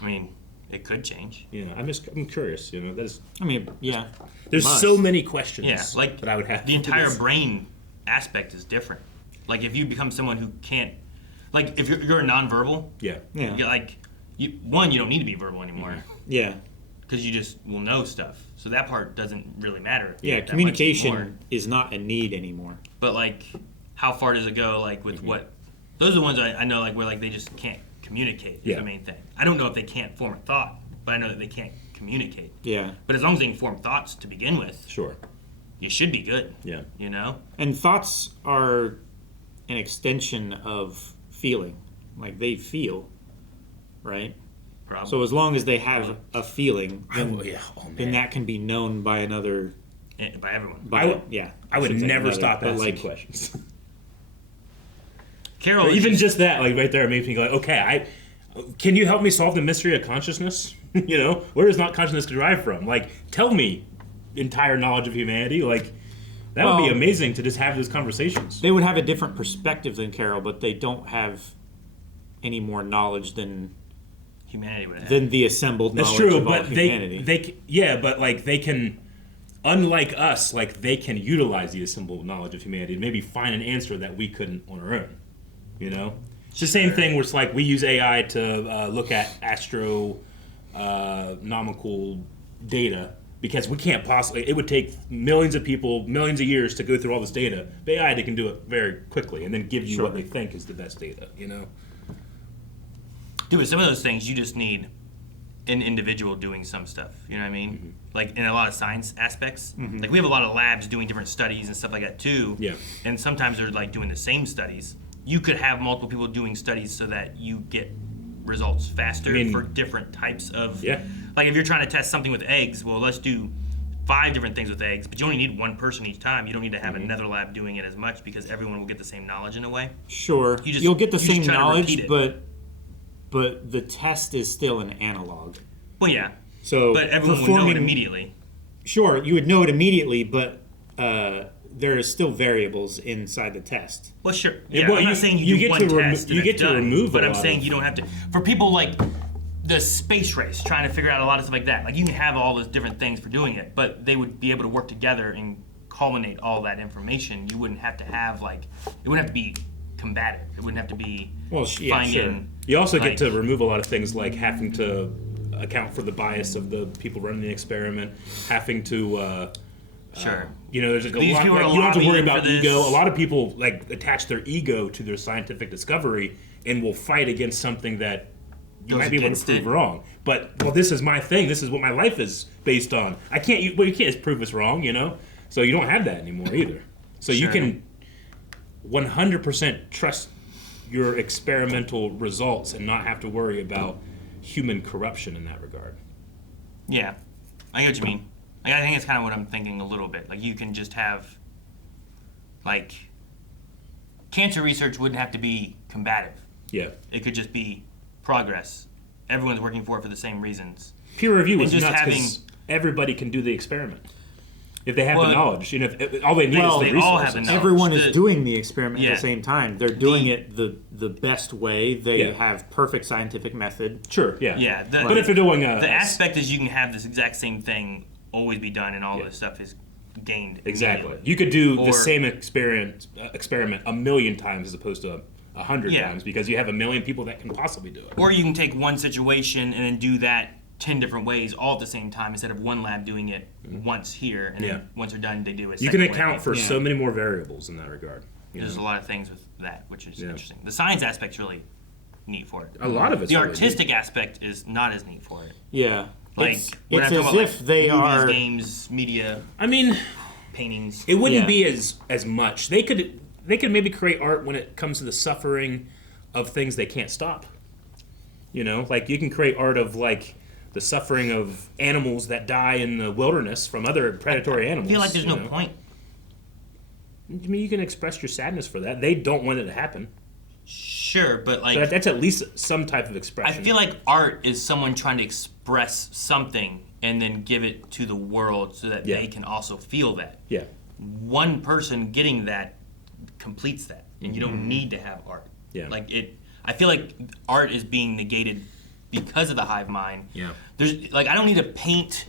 I mean, it could change. Yeah, I'm curious. That is. I mean, yeah. There's so many questions. Yeah, like that I would have. The entire brain aspect is different. Like if you become someone who can't, like if you're a nonverbal. Yeah. You're like, you don't need to be verbal anymore. Yeah. Because you just will know stuff. So that part doesn't really matter. Yeah, communication is not a need anymore. But like, how far does it go? Like with what? Those are the ones I know. Like where like they just can't communicate. Is the main thing. I don't know if they can't form a thought, but I know that they can't communicate. Yeah. But as long as they can form thoughts to begin with, sure, you should be good. Yeah. And thoughts are an extension of feeling. Like they feel, right? Probably. So as long as they have a feeling, then that can be known by another. By everyone. I would never stop asking questions. Carol, even just that, like right there, makes me go, okay, can you help me solve the mystery of consciousness? Where does not consciousness derive from? Like, tell me entire knowledge of humanity. Like, that would be amazing to just have those conversations. They would have a different perspective than Carol, but they don't have any more knowledge than humanity would have. Than the assembled knowledge of all humanity. But like they can, unlike us, like they can utilize the assembled knowledge of humanity and maybe find an answer that we couldn't on our own. It's the same thing where it's like we use AI to look at astronomical data because we can't possibly. It would take millions of people, millions of years to go through all this data. But AI, they can do it very quickly and then give you what they think is the best data. Dude, with some of those things, you just need an individual doing some stuff. You know what I mean? Mm-hmm. Like in a lot of science aspects. Mm-hmm. Like we have a lot of labs doing different studies and stuff like that too. Yeah. And sometimes they're like doing the same studies. You could have multiple people doing studies so that you get results faster for different types of. Yeah. Like if you're trying to test something with eggs, well, let's do 5 different things with eggs, but you only need one person each time. You don't need to have another lab doing it as much because everyone will get the same knowledge in a way. Sure. You'll get the same knowledge, but the test is still an analog. Well, yeah. So but everyone would know it immediately. Sure, you would know it immediately, but there are still variables inside the test. Well, sure. Yeah, I'm not saying you do one test you get to remove, but I'm saying you don't have to. For people like the space race, trying to figure out a lot of stuff like that, like you can have all those different things for doing it, but they would be able to work together and culminate all that information. You wouldn't have to have it wouldn't have to be combative. It wouldn't have to be finding. Sure. You also get to remove a lot of things like having to account for the bias of the people running the experiment, having to. There's a lot. Like, you don't have to worry about ego. A lot of people attach their ego to their scientific discovery and will fight against something that you might be able to prove wrong. But this is my thing. This is what my life is based on. You can't just prove it's wrong. So you don't have that anymore either. So you can 100% trust your experimental results and not have to worry about human corruption in that regard. Yeah, I get what you mean. I think it's kind of what I'm thinking a little bit. Like you can just have, cancer research wouldn't have to be combative. Yeah. It could just be progress. Everyone's working for it for the same reasons. Peer review is nuts because everybody can do the experiment. If they have the knowledge, all they need is the resources. All have the knowledge. Everyone is doing the experiment at the same time. They're doing it the best way. They have perfect scientific method. Sure, yeah. Yeah. But if they're doing the aspect is you can have this exact same thing always be done, and all this stuff is gained. Exactly. immediately. You could do the Or- same experiment a million times as opposed to 100 times because you have a million people that can possibly do it. Or you can take one situation and then do that 10 different ways all at the same time instead of one lab doing it once here, and then once they're done, they do it. You can account for so many more variables in that regard. There's a lot of things with that, which is interesting. The science aspect's really neat for it. A lot of it's the really artistic aspect is not as neat for it. Yeah. Like It's when I as talk about, if they movies, are- games, media. I mean, paintings. It wouldn't be as much. They could maybe create art when it comes to the suffering of things they can't stop. You know, like you can create art of like the suffering of animals that die in the wilderness from other predatory animals. I feel like there's no you know? point. I mean, you can express your sadness for that. They don't want it to happen. Sure, but like So that's at least some type of I expression. feel like art is someone trying to express something and then give it to the world so that they can also feel that. Yeah. One person getting that completes that, and you don't Mhm. need to have art. Yeah. Like it, I feel like art is being negated because of the hive mind. Yeah. There's like I don't need to paint,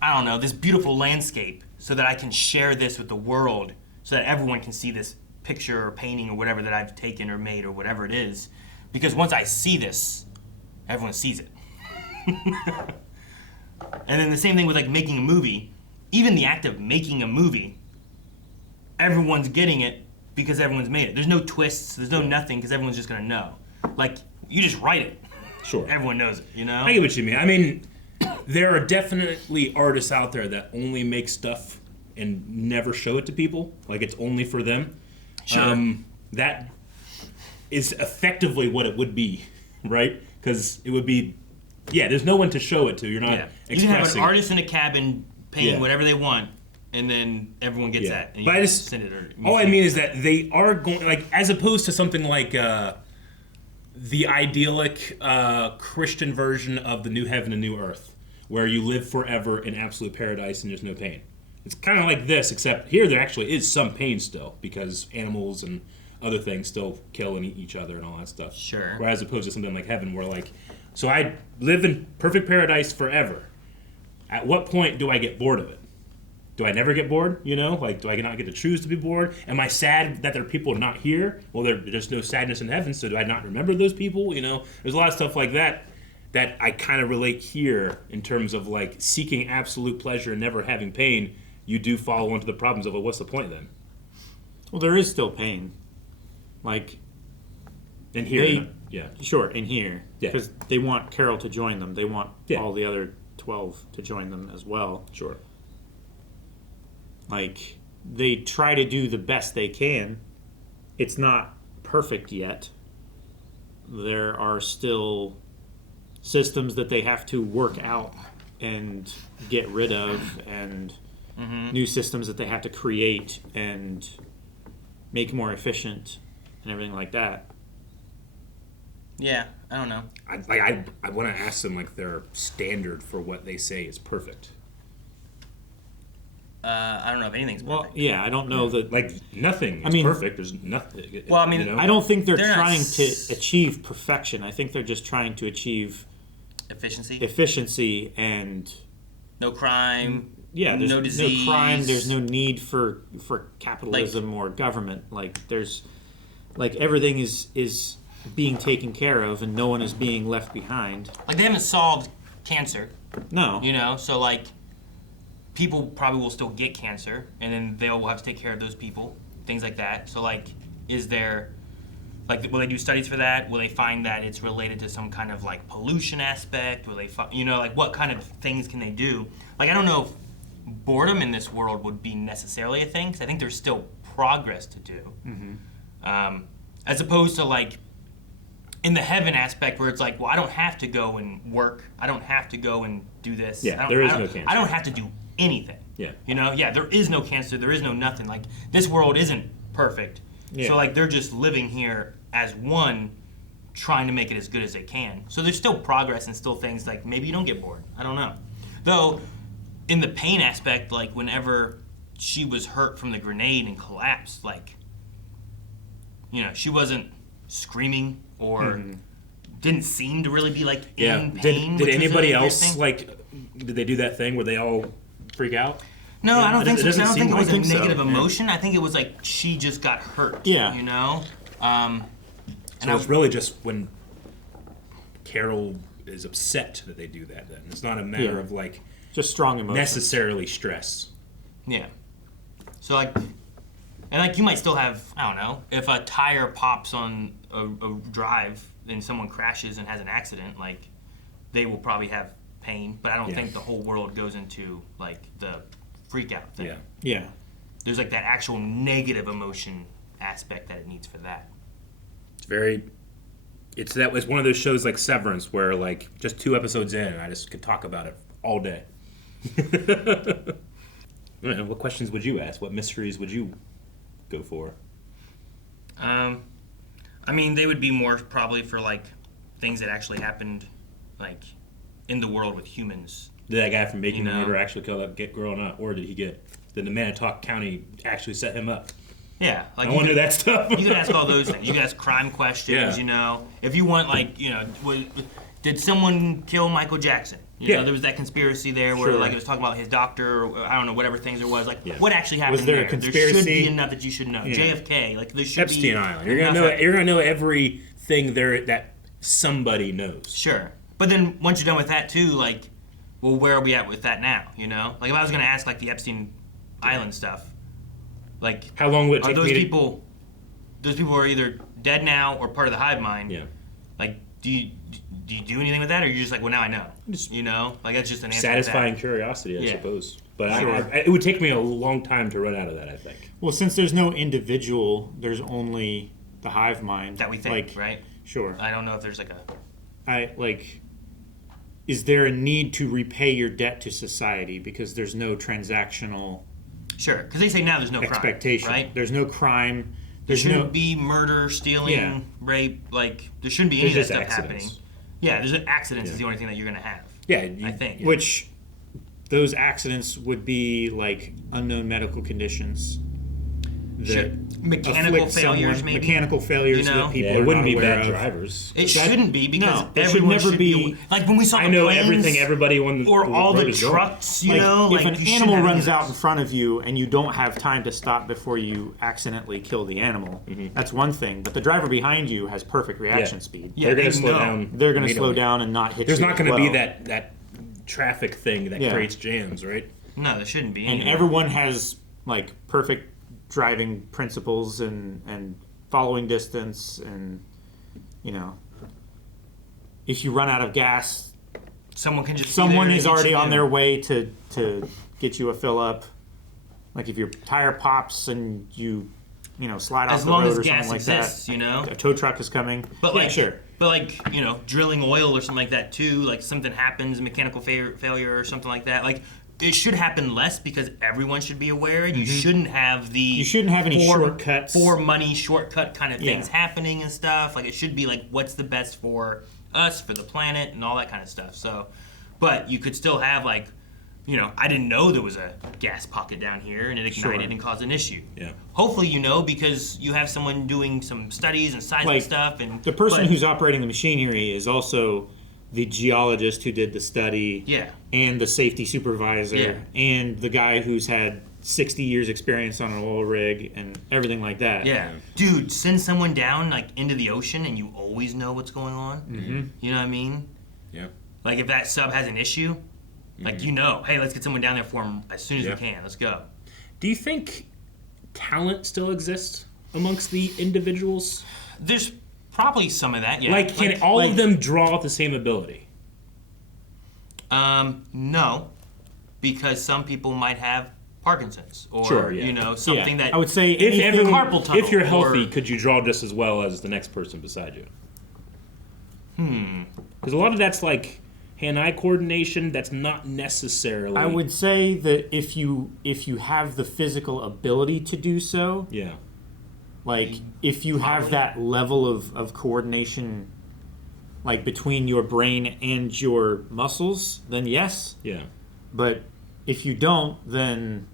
I don't know, this beautiful landscape so that I can share this with the world, so that everyone can see this picture or painting or whatever that I've taken or made or whatever it is. Because once I see this, everyone sees it. And then the same thing with like making a movie. Even the act of making a movie, everyone's getting it because everyone's made it. There's no twists, there's no nothing, because everyone's just gonna know. Like, you just write it. Sure. Everyone knows it, you know? I get what you mean. I mean, there are definitely artists out there that only make stuff and never show it to people. Like it's only for them. Sure. That is effectively what it would be, right? Because it would be, there's no one to show it to. You're not You can have an expressing. artist in a cabin painting Yeah. whatever they want, and then everyone gets that. And you But I can just, send it or all I mean is that they are going, like, as opposed to something like the idyllic Christian version of the new heaven and new earth, where you live forever in absolute paradise and there's no pain. It's kind of like this, except here there actually is some pain still, because animals and other things still kill and eat each other and all that stuff. Sure. Whereas opposed to something like heaven, where like, so I live in perfect paradise forever. At what point do I get bored of it? Do I never get bored? You know, like, do I not get to choose to be bored? Am I sad that there are people not here? Well, there's no sadness in heaven, so do I not remember those people? You know, there's a lot of stuff like that that I kind of relate here in terms of like seeking absolute pleasure and never having pain. You do fall into the problems of, well, what's the point then? Well, there is still pain. Like, in here, Sure, in here. Yeah. Because they want Carol to join them. They want Yeah. all the other 12 to join them as well. Sure. Like, they try to do the best they can. It's not perfect yet. There are still systems that they have to work out and get rid of, and new systems that they have to create and make more efficient and everything like that. Yeah, I don't know. I want to ask them like their standard for what they say is perfect. I don't know if anything's perfect. Well, yeah, I don't know that. Like nothing is perfect. There's nothing. Well, I mean, you know? I don't think they're They're not trying to achieve perfection. I think they're just trying to achieve efficiency and no crime. Yeah, there's no disease. no crime. There's no need for capitalism or government. Like there's like everything is being taken care of, and no one is being left behind. Like they haven't solved cancer. No. You know, so like people probably will still get cancer, and then they'll have to take care of those people, things like that. So like, is there like will they do studies for that? Will they find that it's related to some kind of like pollution aspect? Will they you know, like what kind of things can they do? Like I don't know if boredom in this world would be necessarily a thing, because I think there's still progress to do. As opposed to like in the heaven aspect where it's like, well, I don't have to go and work. I don't have to go and do this. Yeah, there is no cancer. I don't have to do anything. Yeah. You know, there is no cancer. There is no nothing. Like this world isn't perfect. Yeah. So like they're just living here as one, trying to make it as good as they can. So there's still progress and still things like maybe you don't get bored. I don't know. Though in the pain aspect, like whenever she was hurt from the grenade and collapsed, like, you know, she wasn't screaming or didn't seem to really be like in pain. Did which was anybody a weird else thing. like? Did they do that thing where they all freak out? No, I don't think so. It 'Cause I don't think it was a think so. negative emotion. I think it was like she just got hurt. Yeah. You know? So it's really just when Carol is upset that they do that, then. It's not a matter of, like... Just strong emotions. Necessarily stress. Yeah. So, like... And, like, you might still have... I don't know. If a tire pops on a drive and someone crashes and has an accident, like, they will probably have pain. But I don't think the whole world goes into, like, the freak-out thing. Yeah. Yeah. There's, like, that actual negative emotion aspect that it needs for that. It's very... It's one of those shows like Severance where, like, just 2 episodes in, and I just could talk about it all day. What questions would you ask? What mysteries would you go for? I mean, they would be more probably for, like, things that actually happened, like, in the world with humans. Did that guy from Making the Murder actually kill that girl or not? Or did the Manitowoc County actually set him up? Yeah. Like I want to know that stuff. You can ask all those things. You can ask crime questions, Yeah. you know. If you want, like, you know, did someone kill Michael Jackson? You know, there was that conspiracy there where, like, it was talking about his doctor, or, I don't know, whatever things there was. Like, what actually happened Was there a conspiracy? There should be enough that you should know. JFK, like, there should Epstein be... Island. You're gonna know everything there that somebody knows. Sure. But then, once you're done with that, too, like, well, where are we at with that now, you know? Like, if I was going to ask, like, the Epstein Island stuff, like... How long would it take those people... Those people are either dead now or part of the hive mind. Yeah. Like, do you do anything with that, or you're just like, well, now I know? You know? Like, that's just an answer. Satisfying to curiosity, I suppose. But Sure. it would take me a long time to run out of that, I think. Well, since there's no individual, there's only the hive mind. That we think, like, right? Sure. I don't know if there's like a... Is there a need to repay your debt to society because there's no transactional... Sure, because they say now there's no expectation, crime, right? There's no crime. There shouldn't be murder, stealing, rape. Like, there shouldn't be any of that stuff happening. Yeah, there's accidents is the only thing that you're going to have. Yeah, I think. Which, those accidents would be, like, unknown medical conditions. Mechanical failures, maybe. Mechanical failures that people are wouldn't not be aware bad of. drivers. It shouldn't be because it should everyone never should be. Like when we saw I know planes, everything everybody on the or all road the is doing. trucks, you Like, know. if like, an you animal shouldn't have runs any of out in front of you and you don't have time to stop before you accidentally kill the animal, that's one thing. But the driver behind you has perfect reaction speed. Yeah, they're going to slow down. They're going to slow down and not hit There's you. not going to be that traffic thing that Yeah. creates jams, right? No, there shouldn't be. And everyone has, like, perfect driving principles and following distance, and, you know, if you run out of gas, someone is already on their way to get you a fill up. Like, if your tire pops and you slide off the road or something gas like exists, that, you know, a tow truck is coming. But yeah, like, sure. But like, you know, drilling oil or something like that too. Like something happens, mechanical failure or something like that. Like, it should happen less because everyone should be aware. You shouldn't have any shortcuts, for money shortcut kind of things happening and stuff. Like, it should be like, what's the best for us, for the planet, and all that kind of stuff. So, but you could still have, like, you know, I didn't know there was a gas pocket down here and it ignited and caused an issue. Yeah. Hopefully you know, because you have someone doing some studies and seismic stuff. And the person who's operating the machinery is also the geologist who did the study, and the safety supervisor, and the guy who's had 60 years experience on an oil rig and everything like that. Yeah. Dude, send someone down, like, into the ocean and you always know what's going on. Mm-hmm. You know what I mean? Yeah. Like, if that sub has an issue, like, you know, hey, let's get someone down there for him as soon as we can. Let's go. Do you think talent still exists amongst the individuals? There's probably some of that, yeah. Like, can all of them draw the same ability? No, because some people might have Parkinson's or you know, something that I would say carpal tunnel. If you're healthy, could you draw just as well as the next person beside you? Because a lot of that's like hand-eye coordination. That's not necessarily. I would say that if you have the physical ability to do so, like if you have that level of coordination, like between your brain and your muscles, then yes. Yeah. But if you don't, then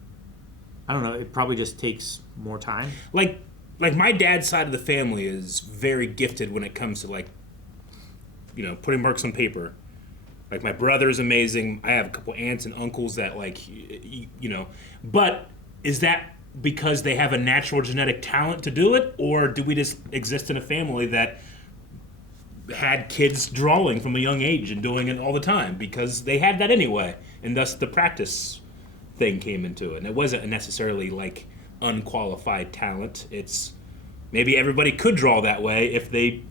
I don't know. It probably just takes more time. Like my dad's side of the family is very gifted when it comes to, like, you know, putting marks on paper. Like my brother's amazing. I have a couple aunts and uncles that but is that because they have a natural genetic talent to do it, or do we just exist in a family that had kids drawing from a young age and doing it all the time because they had that anyway, and thus the practice thing came into it. And it wasn't necessarily like unqualified talent. It's maybe everybody could draw that way if they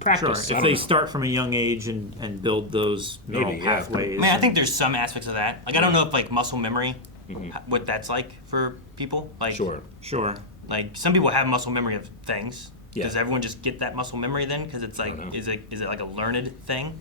practice. Sure. If they start from a young age and build those neural pathways. I mean, I think there's some aspects of that. Like, I don't know if like muscle memory, what that's like for people. Like, sure. Like some people have muscle memory of things. Yeah. Does everyone just get that muscle memory then? Because it's like, is it like a learned thing?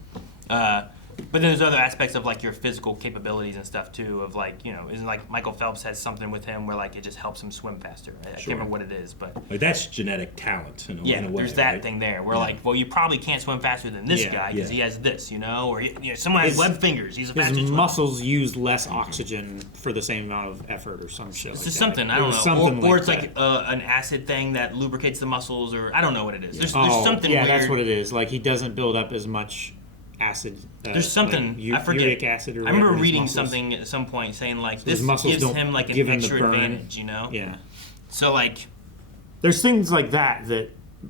But then there's other aspects of like your physical capabilities and stuff too. Of like, isn't like Michael Phelps has something with him where like it just helps him swim faster. I can't remember what it is, but like that's genetic talent. In a way, there's that thing there. Where like, well, you probably can't swim faster than this guy because he has this, or someone has web fingers. He's a faster his swimmer. muscles use less oxygen for the same amount of effort or some shit. It's like just that. something I don't know, Something or it's that. like an acid thing that lubricates the muscles, or I don't know what it is. There's something. Yeah, weird. that's what it is. Like he doesn't build up as much acid. There's something like I forget. Uric acid or I remember whatever reading muscles. something at some point saying like So this his muscles gives don't him like an give him the extra burn. advantage, Yeah. So like, there's things like that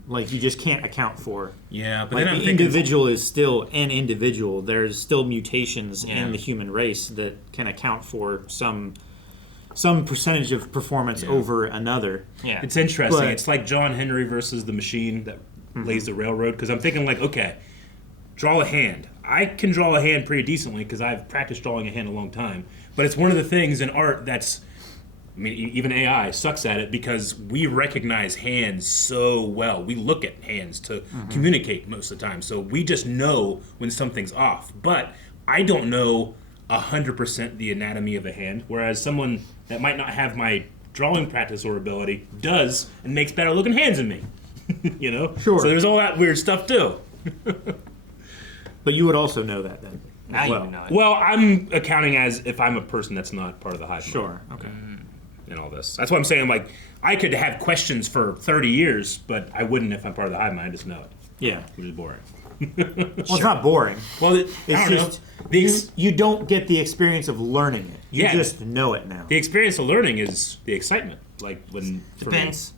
like you just can't account for. Yeah, but like then I'm the thinking individual is still an individual. There's still mutations in the human race that can account for some percentage of performance over another. Yeah, it's interesting. But, it's like John Henry versus the machine that lays the railroad. Because I'm thinking like, okay, draw a hand. I can draw a hand pretty decently because I've practiced drawing a hand a long time. But it's one of the things in art that's, I mean, even AI sucks at it because we recognize hands so well. We look at hands to communicate most of the time. So we just know when something's off. But I don't know 100% the anatomy of a hand, whereas someone that might not have my drawing practice or ability does and makes better looking hands than me. Sure. So there's all that weird stuff too. But you would also know that then. Now you know it. Well, I'm accounting as if I'm a person that's not part of the hive mind. Sure. Okay. And all this. That's what I'm saying. Like, I could have questions for 30 years, but I wouldn't if I'm part of the hive mind. I just know it. Yeah. Which is boring. Well, it's not boring. Well, It's I don't just know. you don't get the experience of learning it. You Yeah. just know it now. The experience of learning is the excitement. Like when for me. depends.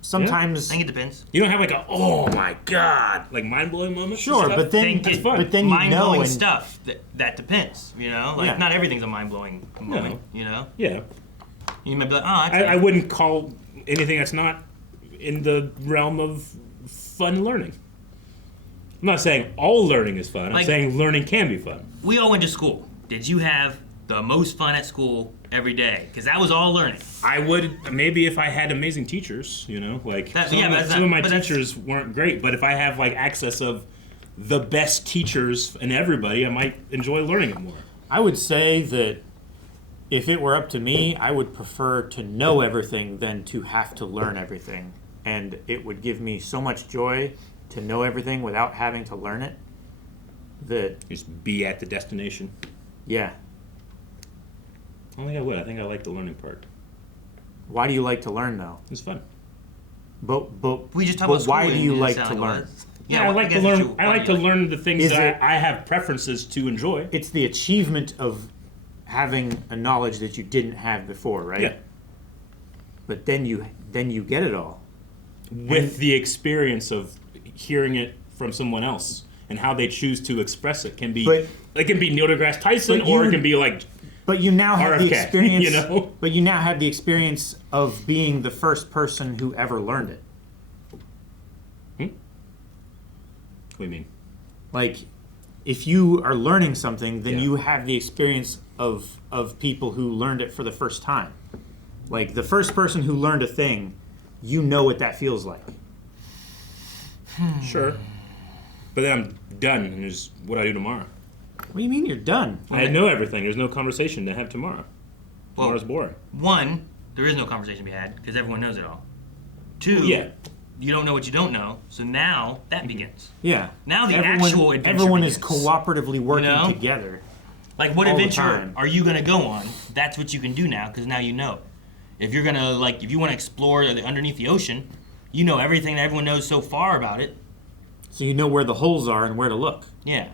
Sometimes I think it depends. You don't have like a oh my god like mind blowing moment. Sure, but then that's fun. but then you mind know blowing and stuff that depends. Like Yeah. not everything's a mind blowing moment. Yeah. You might be like, oh, I wouldn't call anything that's not in the realm of fun learning. I'm not saying all learning is fun. I'm Like- saying learning can be fun. we all went to school. Did you have the most fun at school every day? Because that was all learning. I would maybe if I had amazing teachers, like That- some, yeah, of, but my, that's some not- of my but that's- teachers weren't great, but if I have like access of the best teachers and everybody, I might enjoy learning it more. I would say that if it were up to me, I would prefer to know everything than to have to learn everything. And it would give me so much joy to know everything without having to learn it that Just be at the destination. yeah. I don't think I would. I think I like the learning part. Why do you like to learn though? It's fun. But We just talked but about school. why do and you it like sounded to like it learn? was. Yeah, I like to guess learn. it's true. I Why like do to you learn the things Is that I have preferences to enjoy. It's the achievement of having a knowledge that you didn't have before, right? Yeah. But then you get it all. With the experience of hearing it from someone else and how they choose to express it can be. It can be Neil deGrasse Tyson, But or you- it can be like. But you now have the RFK, experience. But you now have the experience of being the first person who ever learned it. What do you mean? Like, if you are learning something, then Yeah. you have the experience of people who learned it for the first time. Like the first person who learned a thing, you know what that feels like. Sure. But then I'm done, and there's what do I do tomorrow. What do you mean you're done? I know everything. There's no conversation to have tomorrow. Tomorrow's boring. One, there is no conversation to be had because everyone knows it all. Two, Yeah. you don't know what you don't know, so now that begins. Yeah. Now the actual adventure everyone is begins. cooperatively working know? together. Like, what all the adventure time. are you gonna go on? That's what you can do now, because now you know. If you're gonna if you want to explore underneath the ocean, you know everything that everyone knows so far about it. So you know where the holes are and where to look. Yeah,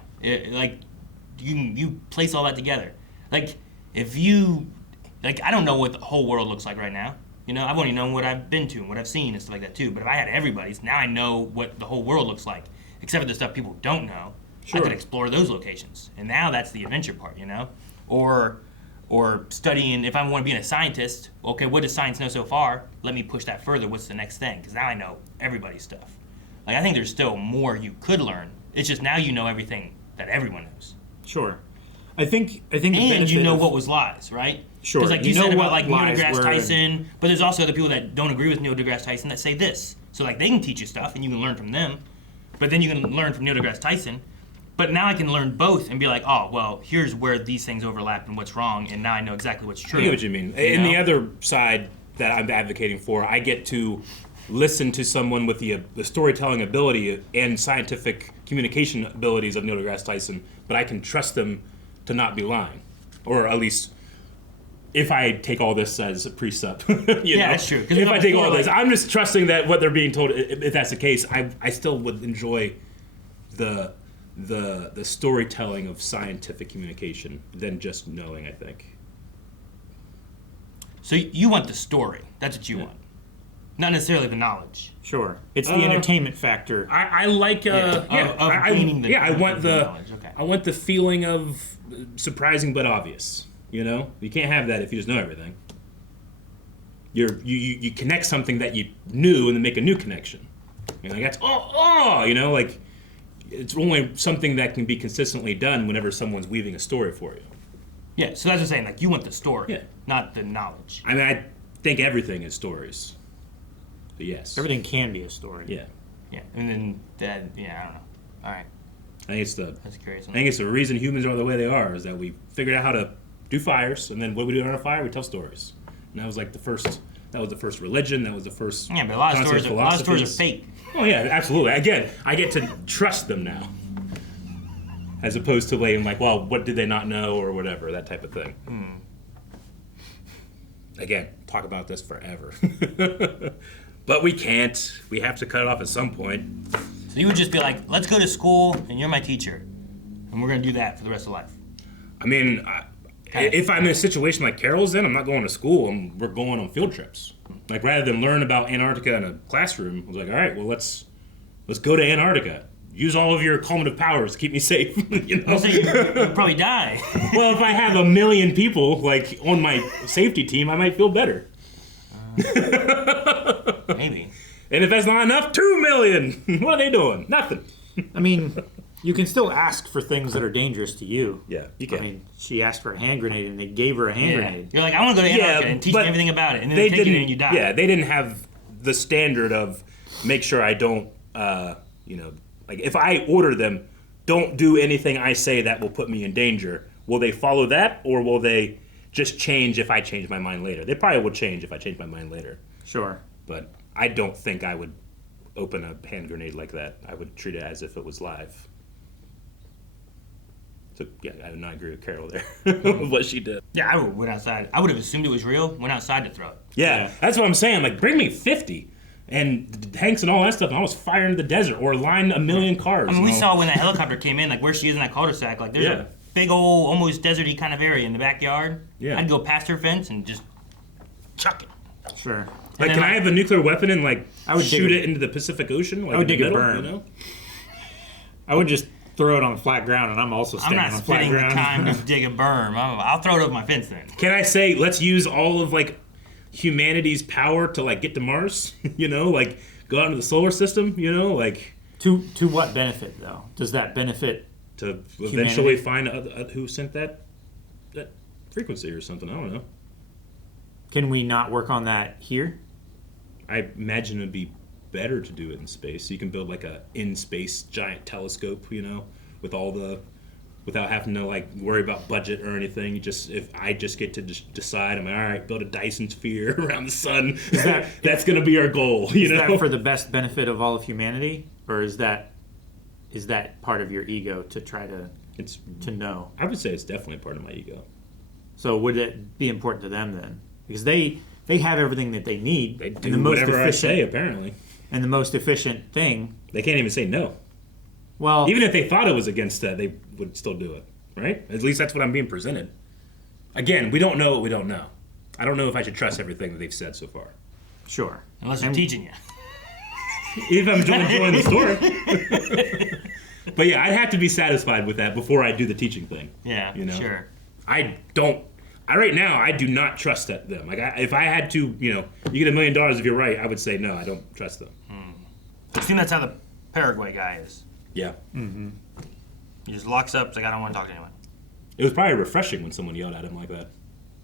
you place all that together. Like if you like, I don't know what the whole world looks like right now. You know, I've only known what I've been to and what I've seen and stuff like that too. But if I had everybody's, now I know what the whole world looks like, except for the stuff people don't know. Sure. I could explore those locations, and now that's the adventure part, you know, or studying. If I want to be a scientist, okay, what does science know so far? Let me push that further. What's the next thing? Because now I know everybody's stuff. Like I think there's still more you could learn. It's just now you know everything that everyone knows. Sure. I think and you know what was lies, right? Sure. Because like you said about like Neil deGrasse Tyson, but there's also other people that don't agree with Neil deGrasse Tyson that say this. So like they can teach you stuff and you can learn from them, but then you can learn from Neil deGrasse Tyson. But now I can learn both and be like, oh, well, here's where these things overlap and what's wrong, and now I know exactly what's true. I know what you mean. And the other side that I'm advocating for, I get to listen to someone with the storytelling ability and scientific communication abilities of Neil deGrasse Tyson, but I can trust them to not be lying. Or at least, if I take all this as a precept. you know? That's true. If I take all this, I'm just trusting that what they're being told, if that's the case, I still would enjoy the storytelling of scientific communication than just knowing, I think. So you want the story. That's what you want. Not necessarily the knowledge. Sure. It's the entertainment factor. I like I want the knowledge. Okay. I want the feeling of surprising but obvious. You know? You can't have that if you just know everything. You connect something that you knew and then make a new connection. You know, like that's you know, like it's only something that can be consistently done whenever someone's weaving a story for you. Yeah, so that's what I'm saying. Like, you want the story, not the knowledge. I mean, I think everything is stories. But yes. Everything can be a story. Yeah. Yeah, and then that, I don't know. All right. I think it's That's curious. I think it's the reason humans are the way they are is that we figured out how to do fires, and then what do we do on a fire? We tell stories. And that was like the first religion. That was the first. Yeah, but a lot of stories are fake. Oh yeah, absolutely. Again, I get to trust them now, as opposed to laying like, well, what did they not know or whatever, that type of thing. Again, talk about this forever, but we can't. We have to cut it off at some point. So you would just be like, let's go to school, and you're my teacher, and we're gonna do that for the rest of life. I mean, if I'm in a situation like Carol's in, I'm not going to school. We're going on field trips. Like rather than learn about Antarctica in a classroom, I was like, all right, well let's go to Antarctica. Use all of your cumulative powers to keep me safe. You know? So you'll probably die. Well, if I have 1 million people like on my safety team, I might feel better. Maybe. And if that's not enough, 2 million. What are they doing? Nothing. I mean, you can still ask for things that are dangerous to you. Yeah, you can. I mean, she asked for a hand grenade, and they gave her a hand grenade. You're like, I want to go to Antarctica and teach me everything about it, and then they take you and you die. Yeah, they didn't have the standard of make sure I don't, like if I order them, don't do anything I say that will put me in danger. Will they follow that, or will they just change if I change my mind later? They probably would change if I change my mind later. Sure. But I don't think I would open a hand grenade like that. I would treat it as if it was live. So, yeah, I do not agree with Carol there, with what she did. Yeah, I went outside. I would have assumed it was real, went outside to throw it. Yeah, that's what I'm saying. Like, bring me 50 and tanks and all that stuff, and I was firing in the desert or line 1 million cars. I mean, we saw when that helicopter came in, like where she is in that cul-de-sac, like there's a big old, almost deserty kind of area in the backyard. Yeah. I'd go past her fence and just chuck it. Sure. Like, can I have a nuclear weapon and, like, I would shoot it into the Pacific Ocean? Like, I would dig a middle, berm. You know? I would just throw it on flat ground, and I'm also standing on flat ground. I'm not spending the time to dig a berm. I'll throw it over my fence then. Can I say, let's use all of, like, humanity's power to, like, get to Mars? You know? Like, go out into the solar system, you know? Like... To what benefit, though? Does that benefit to eventually find who sent that frequency or something? I don't know. Can we not work on that here? I imagine it'd be better to do it in space. You can build like a in-space giant telescope, you know, without having to like worry about budget or anything. If I just get to decide, I'm like, all right, build a Dyson sphere around the sun. That's going to be our goal. You know, is that for the best benefit of all of humanity, or is that part of your ego to try to know? I would say it's definitely part of my ego. So would it be important to them then? Because they have everything that they need. They do whatever I say, apparently. And the most efficient thing. They can't even say no. Well, even if they thought it was against that, they would still do it. right? At least that's what I'm being presented. Again, we don't know what we don't know. I don't know if I should trust everything that they've said so far. Sure. Unless they're teaching you. If I'm enjoying the story. But yeah, I'd have to be satisfied with that before I do the teaching thing. Yeah, sure. Right now, I do not trust them. Like, if I had to, you get $1 million if you're right, I would say no, I don't trust them. I assume that's how the Paraguay guy is. Yeah. Mm-hmm. He just locks up, it's like, I don't want to talk to anyone. It was probably refreshing when someone yelled at him like that.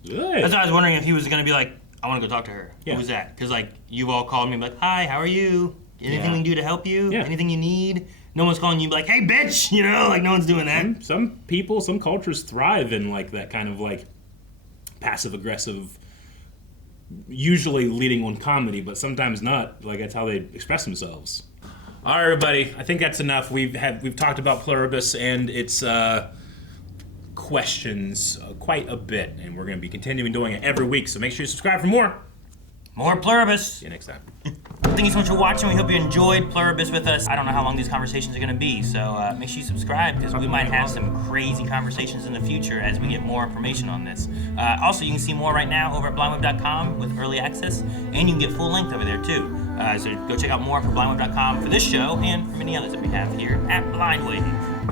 Hey. That's why I was wondering if he was going to be like, I want to go talk to her. Yeah. Who was that? Because, like, you've all called me like, hi, how are you? Anything we can do to help you? Yeah. Anything you need? No one's calling you like, hey, bitch! Like, no one's doing that. Some people, some cultures thrive in, like, that kind of, like, passive-aggressive, usually leading on comedy, but sometimes not. Like, that's how they express themselves. All right, everybody. I think that's enough. We've talked about Pluribus and its questions quite a bit, and we're going to be continuing doing it every week, so make sure you subscribe for more. More Pluribus. See you next time. Thank you so much for watching. We hope you enjoyed Pluribus with us. I don't know how long these conversations are going to be, so make sure you subscribe because we might have some crazy conversations in the future as we get more information on this. Also, you can see more right now over at blindwave.com with early access, and you can get full length over there too. So go check out more for blindwave.com for this show and for many others that we have here at Blindwave.